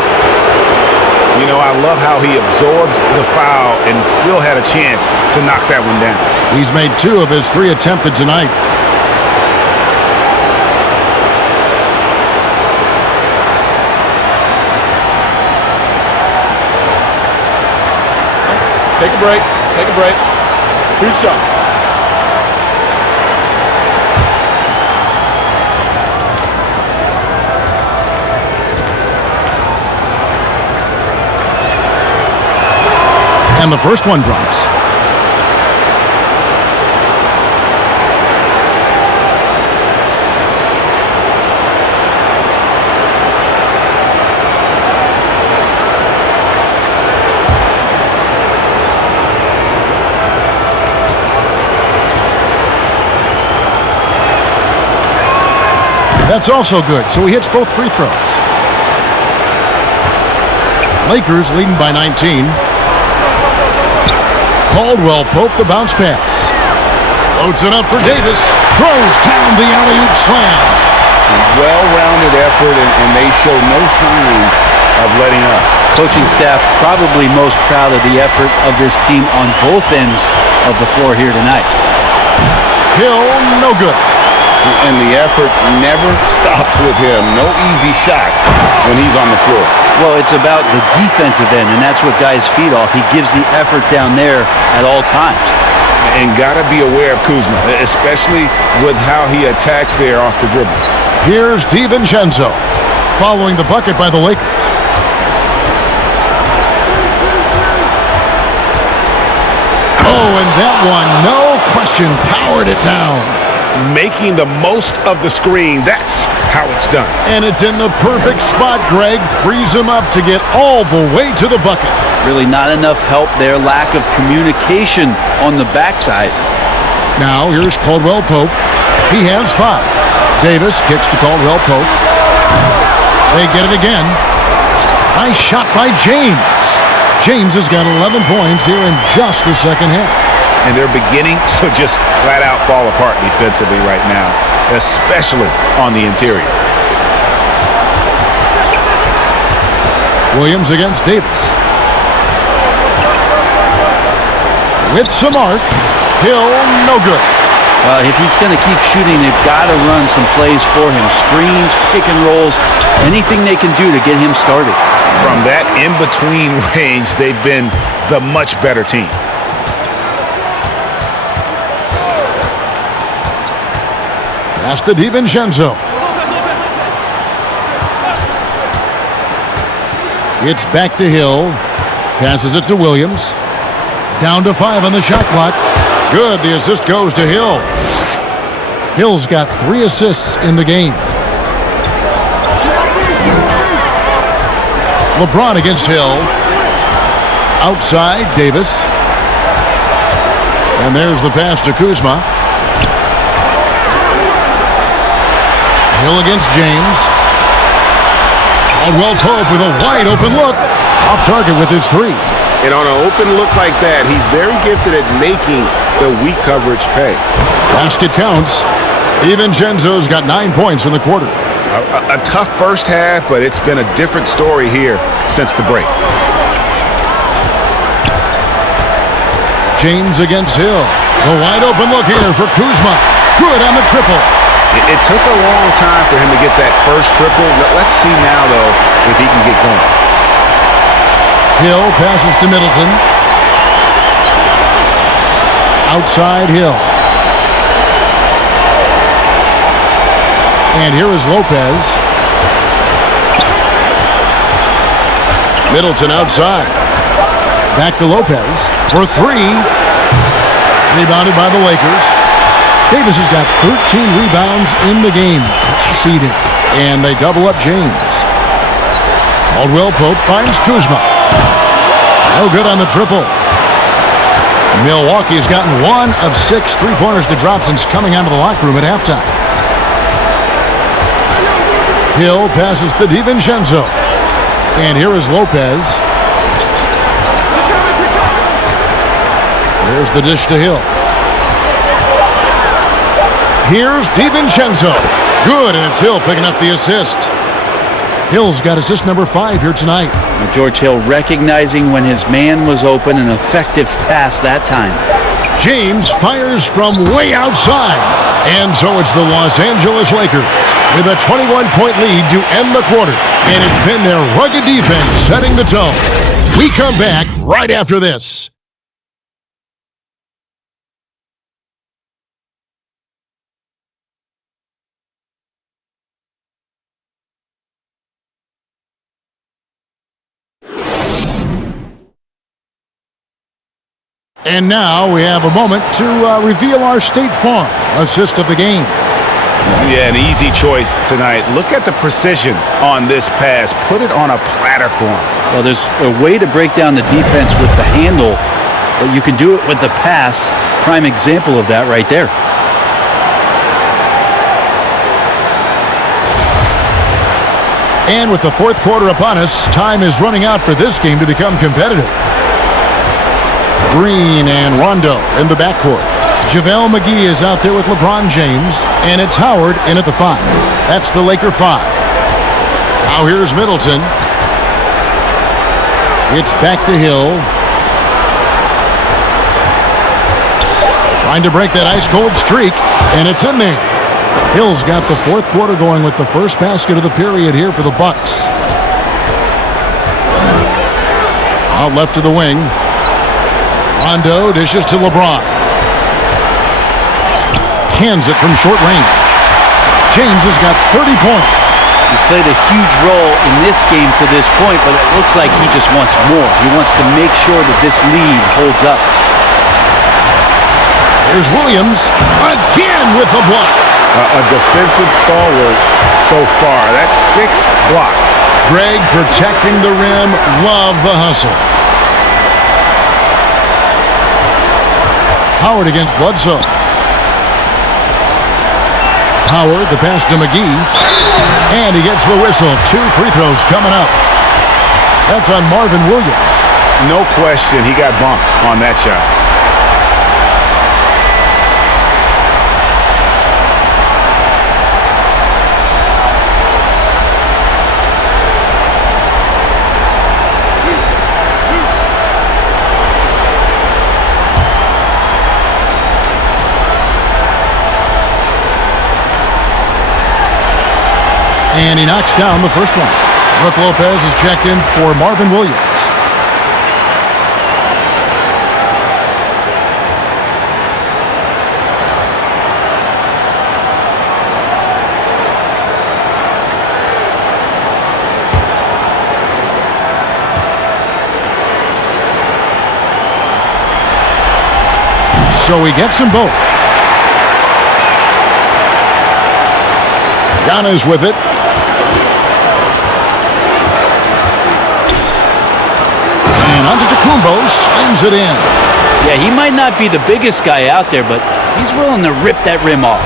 You know, I love how he absorbs the foul and still had a chance to knock that one down. He's made 2 of his 3 attempted tonight. Take a break. Take a break. 2 shots. And the first one drops. That's also good, so he hits both free throws. Lakers leading by 19. Caldwell Pope the bounce pass. Loads it up for Davis. Throws down the alley-oop slam. Well-rounded effort, and they show no signs of letting up. Coaching staff probably most proud of the effort of this team on both ends of the floor here tonight. Hill, no good. And the effort never stops with him. No easy shots when he's on the floor. Well, it's about the defensive end, and that's what guys feed off. He gives the effort down there at all times. And got to be aware of Kuzma, especially with how he attacks there off the dribble. Here's DiVincenzo following the bucket by the Lakers. Oh, and that one, no question, powered it down. Making the most of the screen. That's how it's done. And it's in the perfect spot, Greg. Frees him up to get all the way to the bucket. Really not enough help there. Lack of communication on the backside. Now here's Caldwell Pope. He has 5. Davis kicks to Caldwell Pope. They get it again. Nice shot by James. James has got 11 points here in just the second half. And they're beginning to just flat out fall apart defensively right now, especially on the interior. Williams against Davis. With some arc. Hill, no good. If he's going to keep shooting, they've got to run some plays for him. Screens, pick and rolls, anything they can do to get him started. From that in-between range, they've been the much better team. Pass to DiVincenzo. It's back to Hill. Passes it to Williams. Down to 5 on the shot clock. Good. The assist goes to Hill. Hill's got 3 assists in the game. LeBron against Hill. Outside, Davis. And there's the pass to Kuzma. Hill against James. Caldwell Pope with a wide open look. Off target with his 3. And on an open look like that, he's very gifted at making the weak coverage pay. Basket counts. DiVincenzo's got 9 points in the quarter. A tough first half, but it's been a different story here since the break. James against Hill. The wide open look here for Kuzma. Good on the triple. It took a long time for him to get that first triple. Let's see now, though, if he can get going. Hill passes to Middleton. Outside Hill. And here is Lopez. Middleton outside. Back to Lopez for 3. Rebounded by the Lakers. Davis has got 13 rebounds in the game. Class eating. And they double up James. Caldwell Pope finds Kuzma. No good on the triple. Milwaukee has gotten 1 of 6 3-pointers to drop since coming out of the locker room at halftime. Hill passes to DiVincenzo. And here is Lopez. There's the dish to Hill. Here's DiVincenzo. Good, and it's Hill picking up the assist. Hill's got assist number 5 here tonight. George Hill recognizing when his man was open, an effective pass that time. James fires from way outside. And so it's the Los Angeles Lakers with a 21-point lead to end the quarter. And it's been their rugged defense setting the tone. We come back right after this. And now we have a moment to reveal our State Farm assist of the game. Yeah, an easy choice tonight. Look at the precision on this pass. Put it on a platter for him. Well, there's a way to break down the defense with the handle, but you can do it with the pass. Prime example of that right there. And with the 4th quarter upon us, time is running out for this game to become competitive. Green and Rondo in the backcourt. JaVale McGee is out there with LeBron James, and it's Howard in at the 5. That's the Laker 5. Now here's Middleton. It's back to Hill. Trying to break that ice-cold streak, and it's in there. Hill's got the 4th quarter going with the first basket of the period here for the Bucks. Out left to the wing. Rondo dishes to LeBron. Hands it from short range. James has got 30 points. He's played a huge role in this game to this point, but it looks like he just wants more. He wants to make sure that this lead holds up. Here's Williams again with the block. A defensive stalwart so far. That's 6 blocks. Greg protecting the rim. Love the hustle. Howard against Bledsoe. Howard, the pass to McGee. And he gets the whistle. 2 free throws coming up. That's on Marvin Williams. No question, he got bumped on that shot. And he knocks down the first one. Brook Lopez is checked in for Marvin Williams. So he gets them both. Giannis with it. And Antetokounmpo slams it in. Yeah, he might not be the biggest guy out there, but he's willing to rip that rim off.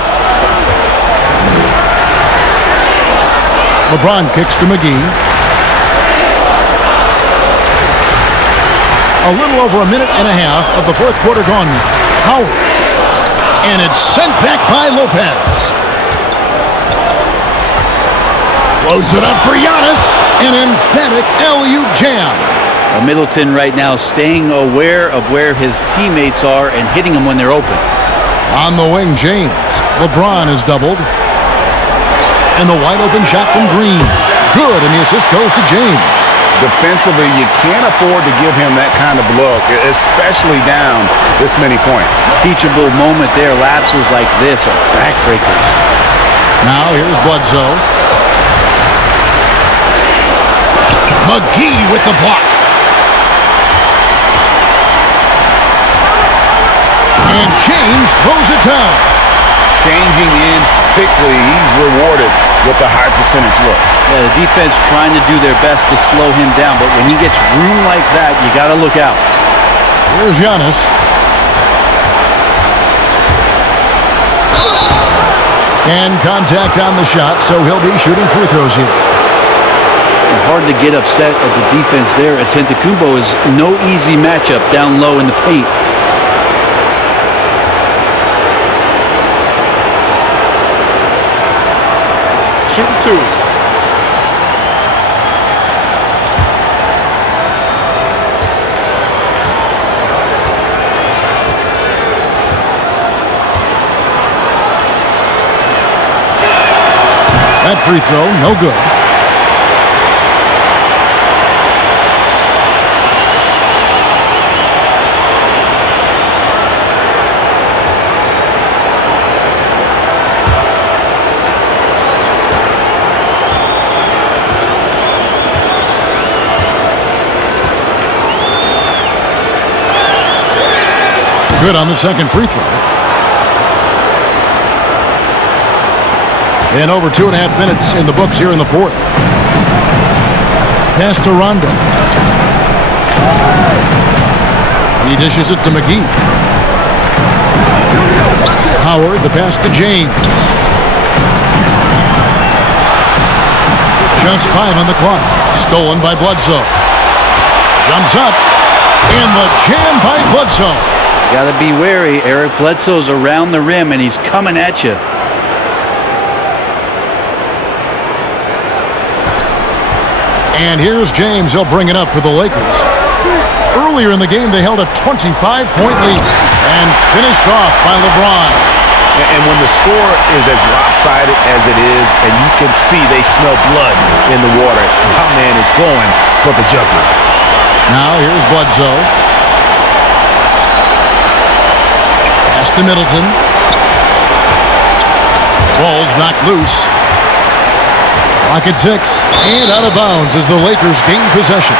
LeBron kicks to McGee. A little over a minute and a half of the fourth quarter gone. Howard. And it's sent back by Lopez. Loads it up for Giannis. An emphatic LU jam. Middleton right now staying aware of where his teammates are and hitting them when they're open. On the wing, James. LeBron is doubled. And the wide open shot from Green. Good, and the assist goes to James. Defensively, you can't afford to give him that kind of look, especially down this many points. Teachable moment there. Lapses like this are backbreakers. Now here's Bledsoe. McGee with the block. And James throws it down. Changing ends quickly. He's rewarded with a high percentage look. Yeah, the defense trying to do their best to slow him down, but when he gets room like that, you got to look out. Here's Giannis. And contact on the shot, so he'll be shooting free throws here. Hard to get upset at the defense there. Antetokounmpo is no easy matchup down low in the paint. Shooting two. That free throw, no good. Good on the second free throw. And over 2.5 minutes in the books here in the fourth. Pass to Rondo. He dishes it to McGee. Howard, the pass to James. Just 5 on the clock. Stolen by Bledsoe. Jumps up. And the jam by Bledsoe. Got to be wary. Eric Bledsoe's around the rim, and he's coming at you. And here's James. He'll bring it up for the Lakers. Earlier in the game, they held a 25-point lead and finished off by LeBron. And when the score is as lopsided as it is, and you can see they smell blood in the water, my man is going for the jugular. Now here's Bledsoe. Pass to Middleton. Ball's knocked loose. Clock at 6. And out of bounds as the Lakers gain possession.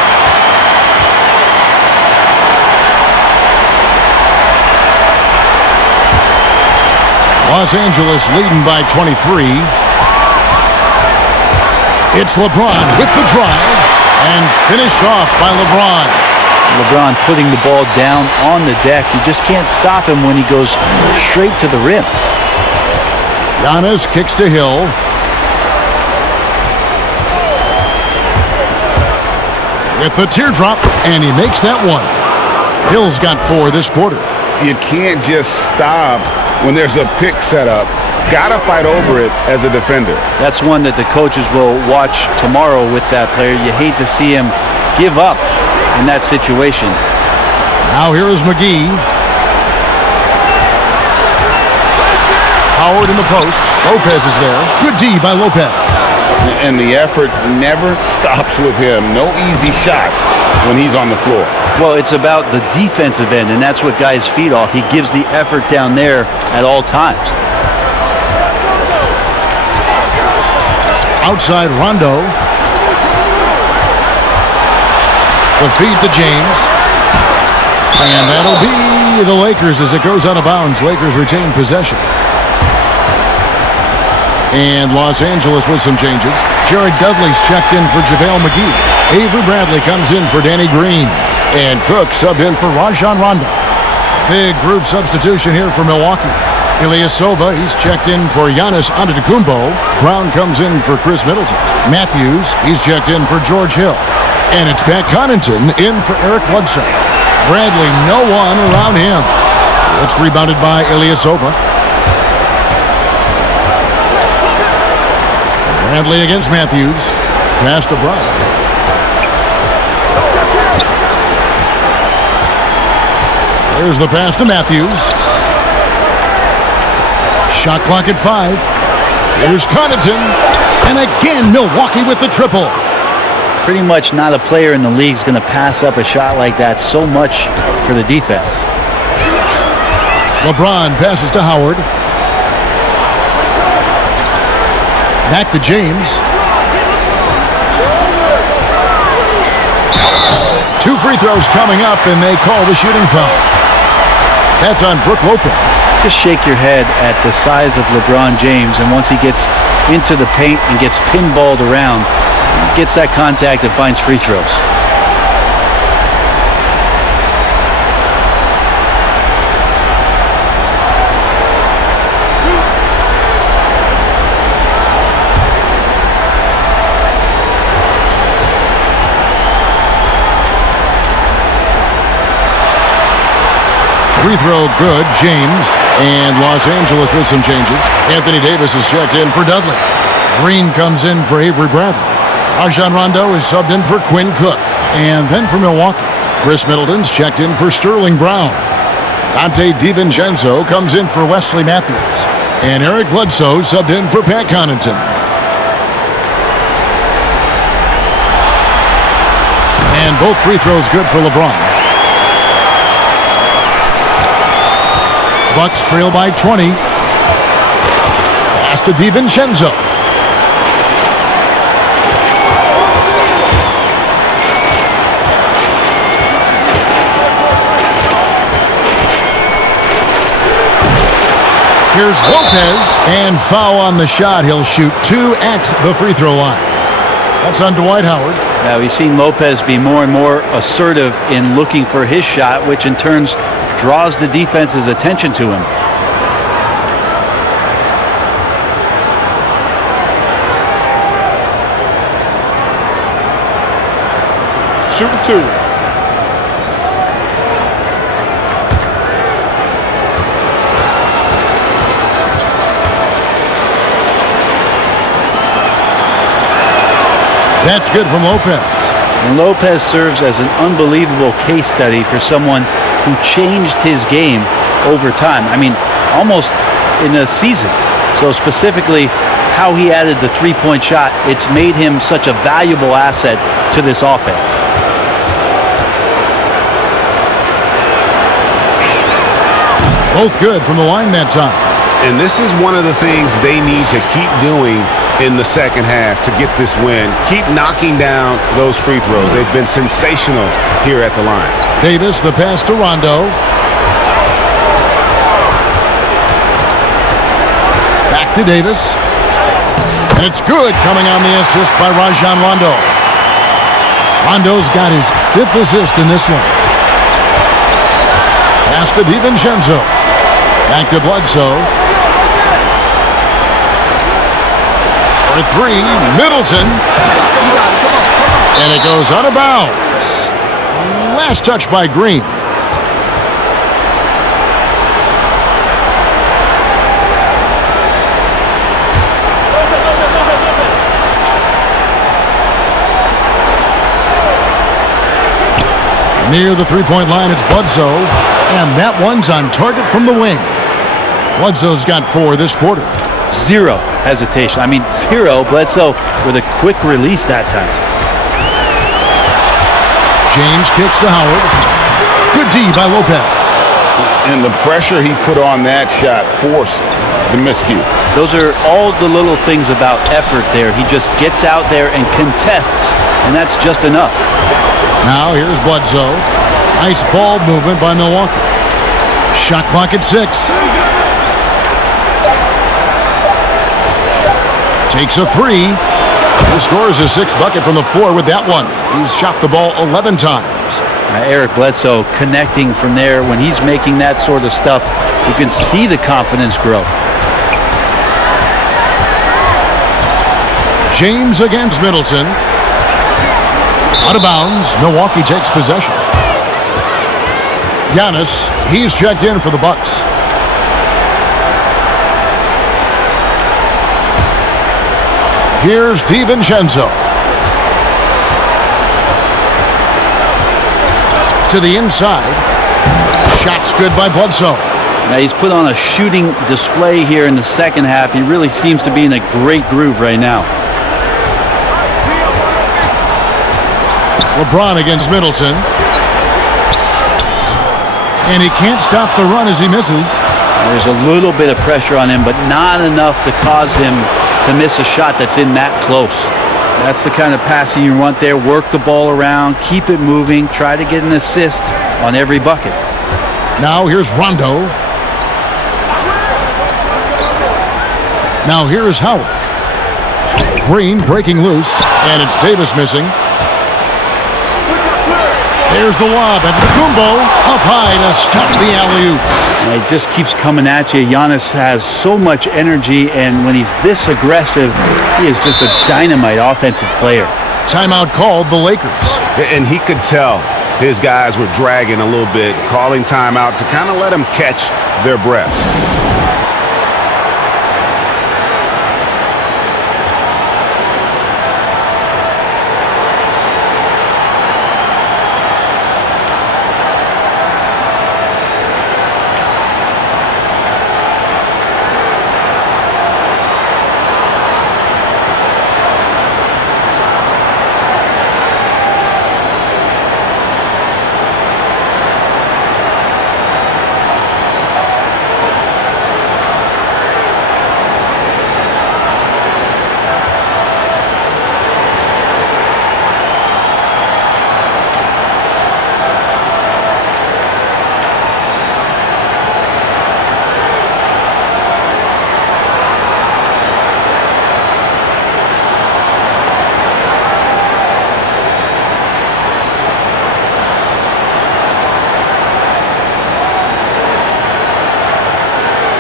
Los Angeles leading by 23. It's LeBron with the drive. And finished off by LeBron. LeBron putting the ball down on the deck. You just can't stop him when he goes straight to the rim. Giannis kicks to Hill. With the teardrop, and he makes that one. Hill's got 4 this quarter. You can't just stop when there's a pick set up. Gotta fight over it as a defender. That's one that the coaches will watch tomorrow with that player. You hate to see him give up in that situation. Now here is McGee. Howard in the post. Lopez is there. Good D by Lopez. And the effort never stops with him. No easy shots when he's on the floor. Well, it's about the defensive end, and that's what guys feed off. He gives the effort down there at all times. Outside Rondo. The feed to James. And that'll be the Lakers as it goes out of bounds. Lakers retain possession. And Los Angeles with some changes. Jared Dudley's checked in for JaVale McGee. Avery Bradley comes in for Danny Green. And Cook subbed in for Rajon Rondo. Big group substitution here for Milwaukee. Ilyasova, he's checked in for Giannis Antetokounmpo. Brown comes in for Chris Middleton. Matthews, he's checked in for George Hill. And it's Pat Connaughton in for Eric Bledsoe. Bradley, no one around him. It's rebounded by Ilyasova. Bradley against Matthews. Pass to Brown. There's the pass to Matthews. Shot clock at 5. Here's Connaughton. And again, Milwaukee with the triple. Pretty much not a player in the league is going to pass up a shot like that so much for the defense. LeBron passes to Howard. Back to James. 2 free throws coming up, and they call the shooting foul. That's on Brook Lopez. Just shake your head at the size of LeBron James, and once he gets into the paint and gets pinballed around, gets that contact and finds free throws. Free throw good, James. And Los Angeles with some changes. Anthony Davis is checked in for Dudley. Green comes in for Avery Bradley. Rajon Rondo is subbed in for Quinn Cook. And then for Milwaukee, Chris Middleton's checked in for Sterling Brown. Dante DiVincenzo comes in for Wesley Matthews. And Eric Bledsoe subbed in for Pat Connaughton. And both free throws good for LeBron. Bucks trail by 20. Pass to DiVincenzo. Here's Lopez, and foul on the shot. He'll shoot 2 at the free throw line. That's on Dwight Howard. Now we've seen Lopez be more and more assertive in looking for his shot, which in turn draws the defense's attention to him. Shooting 2. That's good from Lopez. And Lopez serves as an unbelievable case study for someone who changed his game over time. I mean, almost in a season. So specifically, how he added the three-point shot, it's made him such a valuable asset to this offense. Both good from the line that time. And this is one of the things they need to keep doing in the second half to get this win. Keep knocking down those free throws. They've been sensational here at the line. Davis, the pass to Rondo. Back to Davis. And it's good, coming on the assist by Rajon Rondo. Rondo's got his 5th assist in this one. Pass to DiVincenzo. Back to Bledsoe. For 3, Middleton. And it goes out of bounds. Last touch by Green. Near the three-point line, it's Bledsoe. And that one's on target from the wing. Bledsoe's got 4 this quarter. Zero hesitation. I mean, zero. Bledsoe with a quick release that time. James kicks to Howard. Good D by Lopez. And the pressure he put on that shot forced the miscue. Those are all the little things about effort there. He just gets out there and contests, and that's just enough. Now here's Bledsoe. Nice ball movement by Milwaukee. Shot clock at 6. takes a three. He scores his sixth bucket from the floor with that one. He's shot the ball 11 times. Eric Bledsoe connecting from there. When he's making that sort of stuff, you can see the confidence grow. James against Middleton. Out of bounds. Milwaukee takes possession. Giannis, he's checked in for the Bucks. Here's DiVincenzo. To the inside. Shot's good by Bledsoe. Now he's put on a shooting display here in the second half. He really seems to be in a great groove right now. LeBron against Middleton. And he can't stop the run as he misses. There's a little bit of pressure on him, but not enough to cause him to miss a shot that's in that close. That's the kind of passing you want there. Work the ball around, keep it moving, try to get an assist on every bucket. Now here's Rondo. Now here's Howard. Green breaking loose, and it's Davis missing. There's the lob, and Kumbo up high to stop the alley-oop. It just keeps coming at you. Giannis has so much energy, and when he's this aggressive, he is just a dynamite offensive player. Timeout called the Lakers. And he could tell his guys were dragging a little bit, calling timeout to kind of let them catch their breath.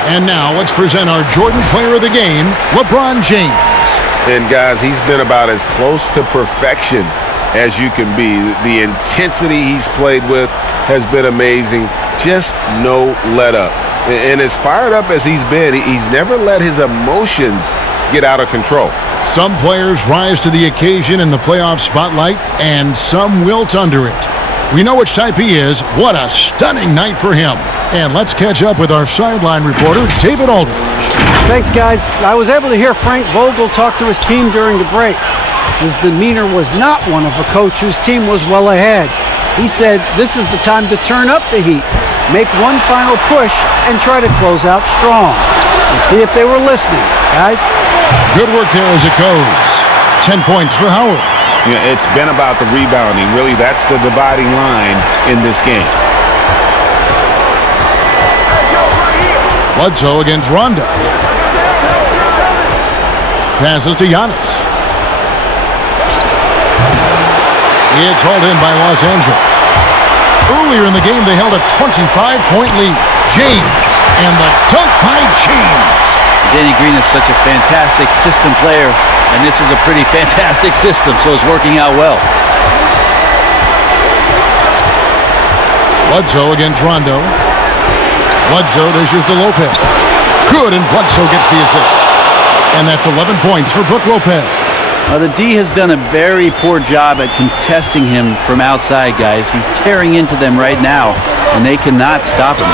And now let's present our Jordan Player of the Game, LeBron James. And guys, he's been about as close to perfection as you can be. The intensity he's played with has been amazing. Just no let up. And as fired up as he's been, he's never let his emotions get out of control. Some players rise to the occasion in the playoff spotlight, and some wilt under it. We know which type he is. What a stunning night for him. And let's catch up with our sideline reporter, David Aldridge. Thanks, guys. I was able to hear Frank Vogel talk to his team during the break. His demeanor was not one of a coach whose team was well ahead. He said this is the time to turn up the heat, make one final push, and try to close out strong. We'll see if they were listening, guys. Good work there as it goes. 10 points for Howard. Yeah, it's been about the rebounding. Really, that's the dividing line in this game. Bledsoe against Rondo. Passes to Giannis. It's hauled in by Los Angeles. Earlier in the game, they held a 25-point lead. James and the dunk by James. Danny Green is such a fantastic system player, and this is a pretty fantastic system, so it's working out well. Bledsoe against Rondo. Bledsoe dishes to Lopez. Good, and Bledsoe gets the assist. And that's 11 points for Brook Lopez. Now, the D has done a very poor job at contesting him from outside, guys. He's tearing into them right now, and they cannot stop him.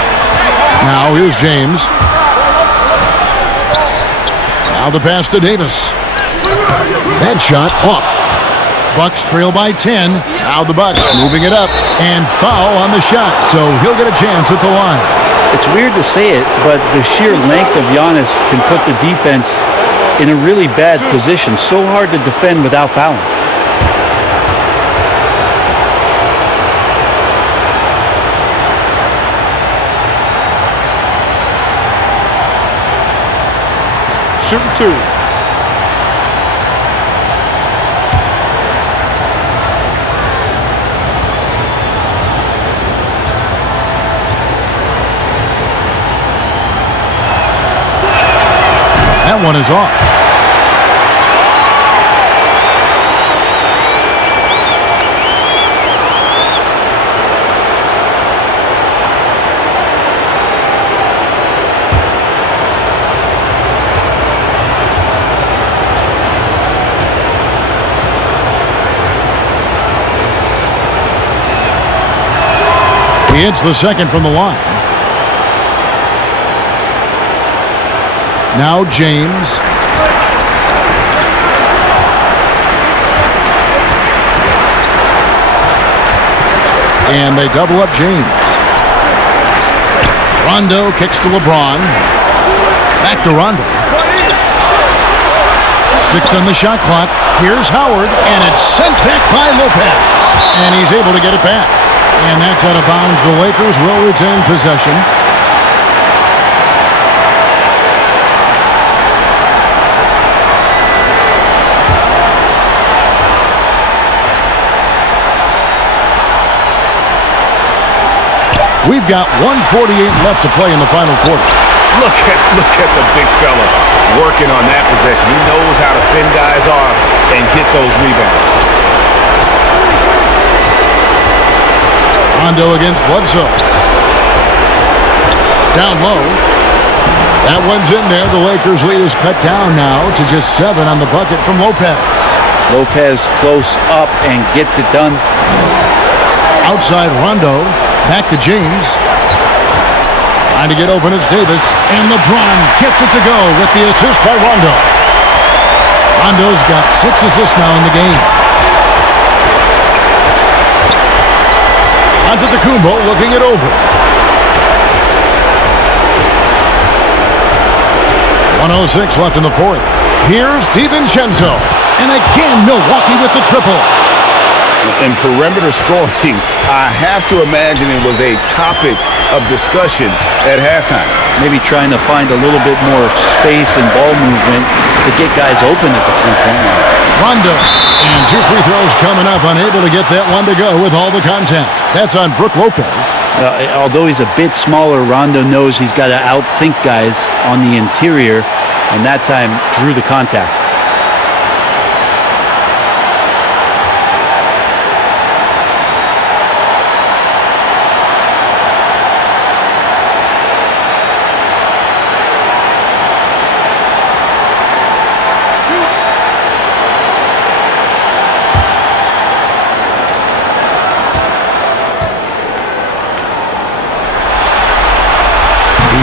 Now here's James. Now the pass to Davis. That shot off. Bucks trail by 10. Now the Bucks moving it up. And foul on the shot, so he'll get a chance at the line. It's weird to say it, but the sheer length of Giannis can put the defense in a really bad position. So hard to defend without fouling. Shooting two. that one is off. He hits the second from the line. Now James. And they double up James. Rondo kicks to LeBron. Back to Rondo. 6 on the shot clock. Here's Howard, and it's sent back by Lopez. And he's able to get it back. And that's out of bounds. The Lakers will retain possession. We've got 1:48 left to play in the final quarter. Look at the big fella working on that possession. He knows how to fend guys off and get those rebounds. Rondo against Bledsoe. Down low. That one's in there. The Lakers' lead is cut down now to just 7 on the bucket from Lopez. Lopez close up and gets it done. Outside Rondo. Back to James. Trying to get open is Davis. And LeBron gets it to go with the assist by Rondo. Rondo's got 6 assists now in the game. Antetokounmpo looking it over. 1:06 left in the fourth. Here's DiVincenzo. And again, Milwaukee with the triple. In perimeter scoring, I have to imagine it was a topic of discussion at halftime. Maybe trying to find a little bit more space and ball movement to get guys open at the three-point line. Rondo. And 2 free throws coming up. Unable to get that one to go with all the contact. That's on Brook Lopez. Although he's a bit smaller, Rondo knows he's got to outthink guys on the interior, and that time drew the contact.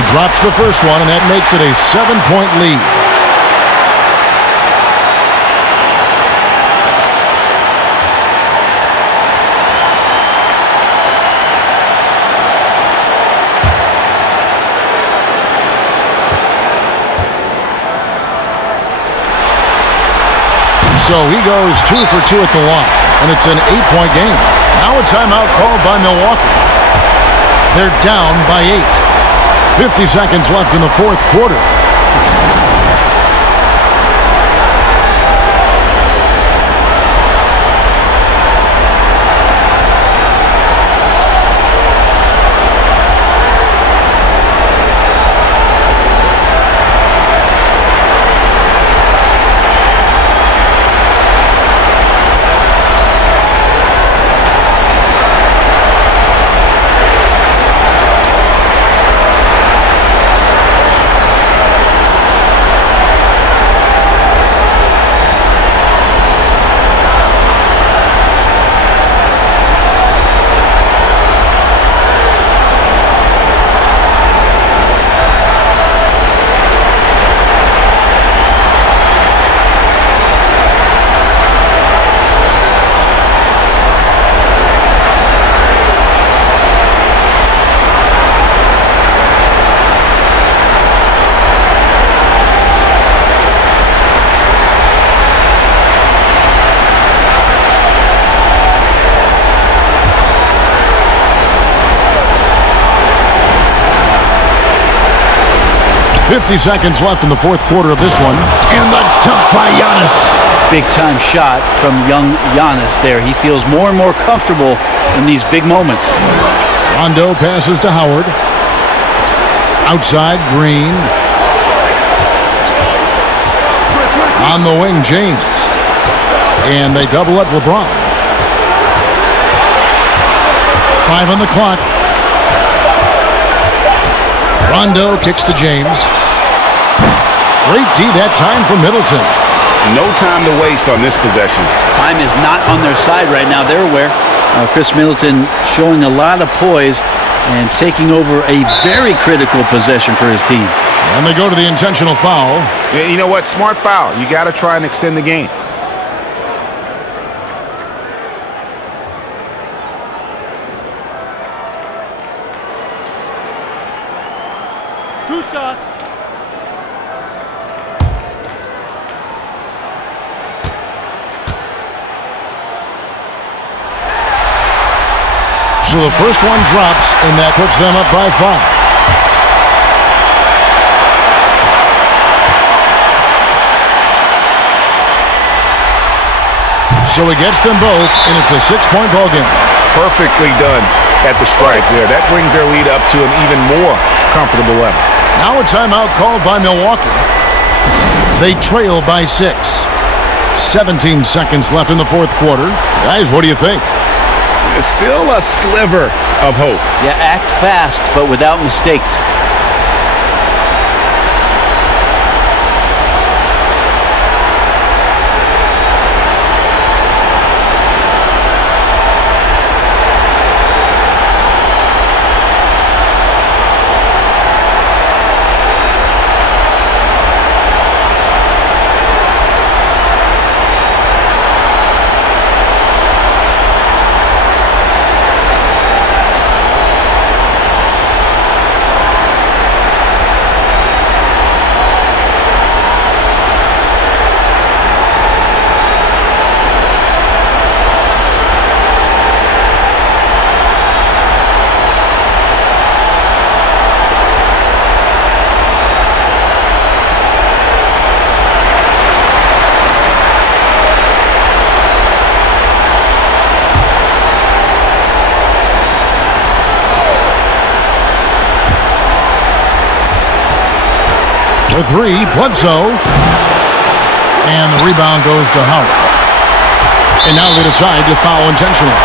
Drops the first one, and that makes it a 7-point lead. So he goes 2 for 2 at the line, and it's an 8-point game. Now a timeout called by Milwaukee. They're down by 8. 50 seconds left in the fourth quarter. .50 seconds left in the fourth quarter of this one. And the dunk by Giannis. Big-time shot from young Giannis there. He feels more and more comfortable in these big moments. Rondo passes to Howard. Outside, Green. On the wing, James. And they double up LeBron. 5 on the clock. Rondo kicks to James. Great D that time for Middleton. No time to waste on this possession. Time is not on their side right now. They're aware. Chris Middleton showing a lot of poise and taking over a very critical possession for his team. And they go to the intentional foul. Yeah, you know what? Smart foul. You got to try and extend the game. Two shots. So the first one drops, and that puts them up by 5. So he gets them both, and it's a 6-point ball game. Perfectly done at the strike there. That brings their lead up to an even more comfortable level. Now a timeout called by Milwaukee. They trail by 6. 17 seconds left in the fourth quarter. Guys, what do you think? There's still a sliver of hope. Yeah, act fast, but without mistakes. For 3, Bledsoe. And the rebound goes to Howard. And now they decide to foul intentionally.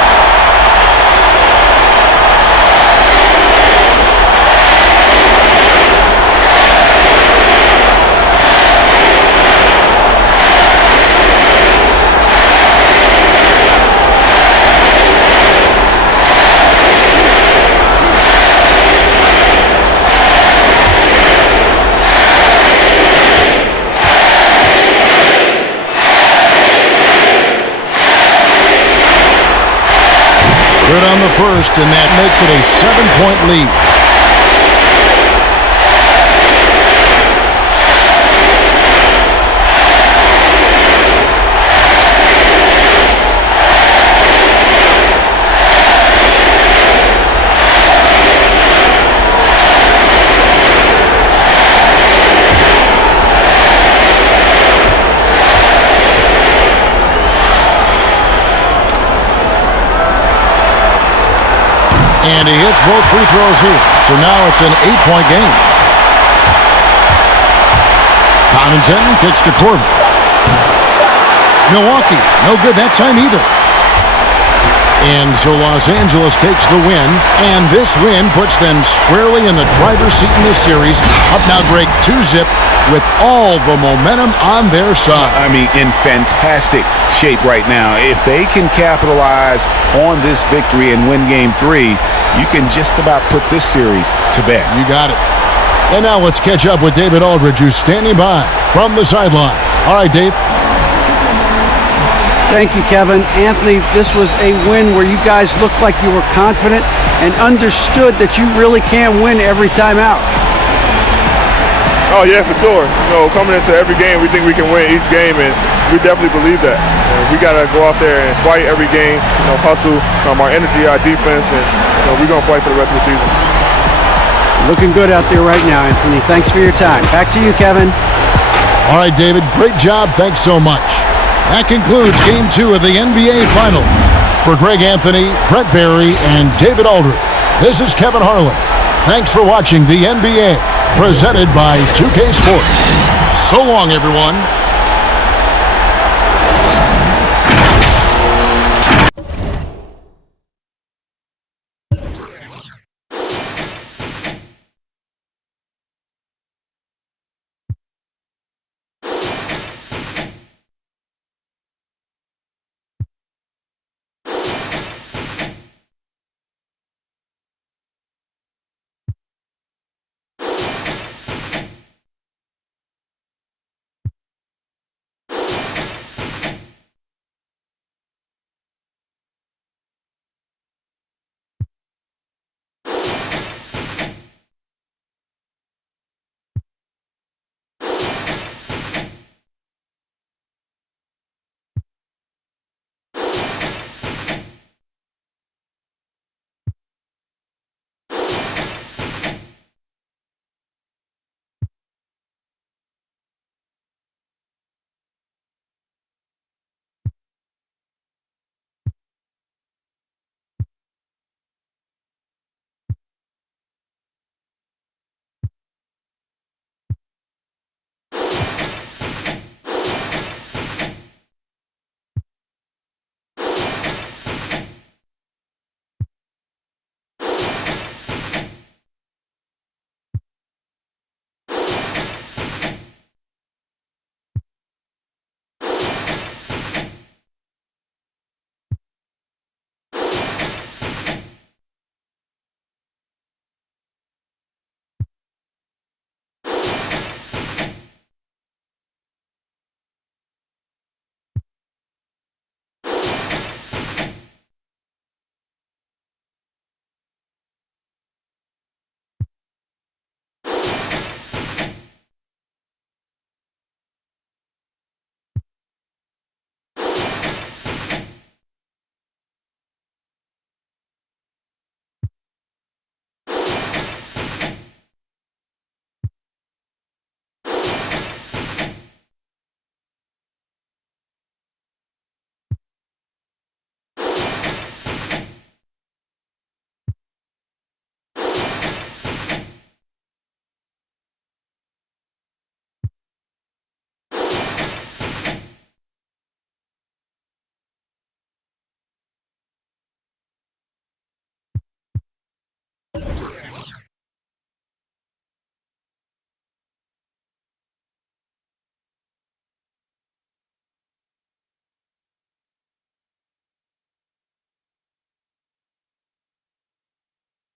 Good on the first, and that makes it a 7-point lead. And he hits both free throws here. So now it's an 8-point game. Connaughton kicks to Corbin. Milwaukee, no good that time either. And so Los Angeles takes the win, and this win puts them squarely in the driver's seat in this series. Up now, Greg, 2-zip with all the momentum on their side. I mean, in fantastic shape right now. If they can capitalize on this victory and win Game 3, you can just about put this series to bed. You got it. And now let's catch up with David Aldridge, who's standing by from the sideline. All right, Dave. Thank you, Kevin. Anthony, this was a win where you guys looked like you were confident and understood that you really can win every time out. Oh, yeah, for sure. You know, coming into every game, we think we can win each game, and we definitely believe that. We got to go out there and fight every game, you know, hustle, our energy, our defense, and we're going to fight for the rest of the season. Looking good out there right now, Anthony. Thanks for your time. Back to you, Kevin. All right, David, great job. Thanks so much. That concludes Game 2 of the NBA Finals. For Greg Anthony, Brett Barry, and David Aldridge, this is Kevin Harlan. Thanks for watching the NBA, presented by 2K Sports. So long, everyone.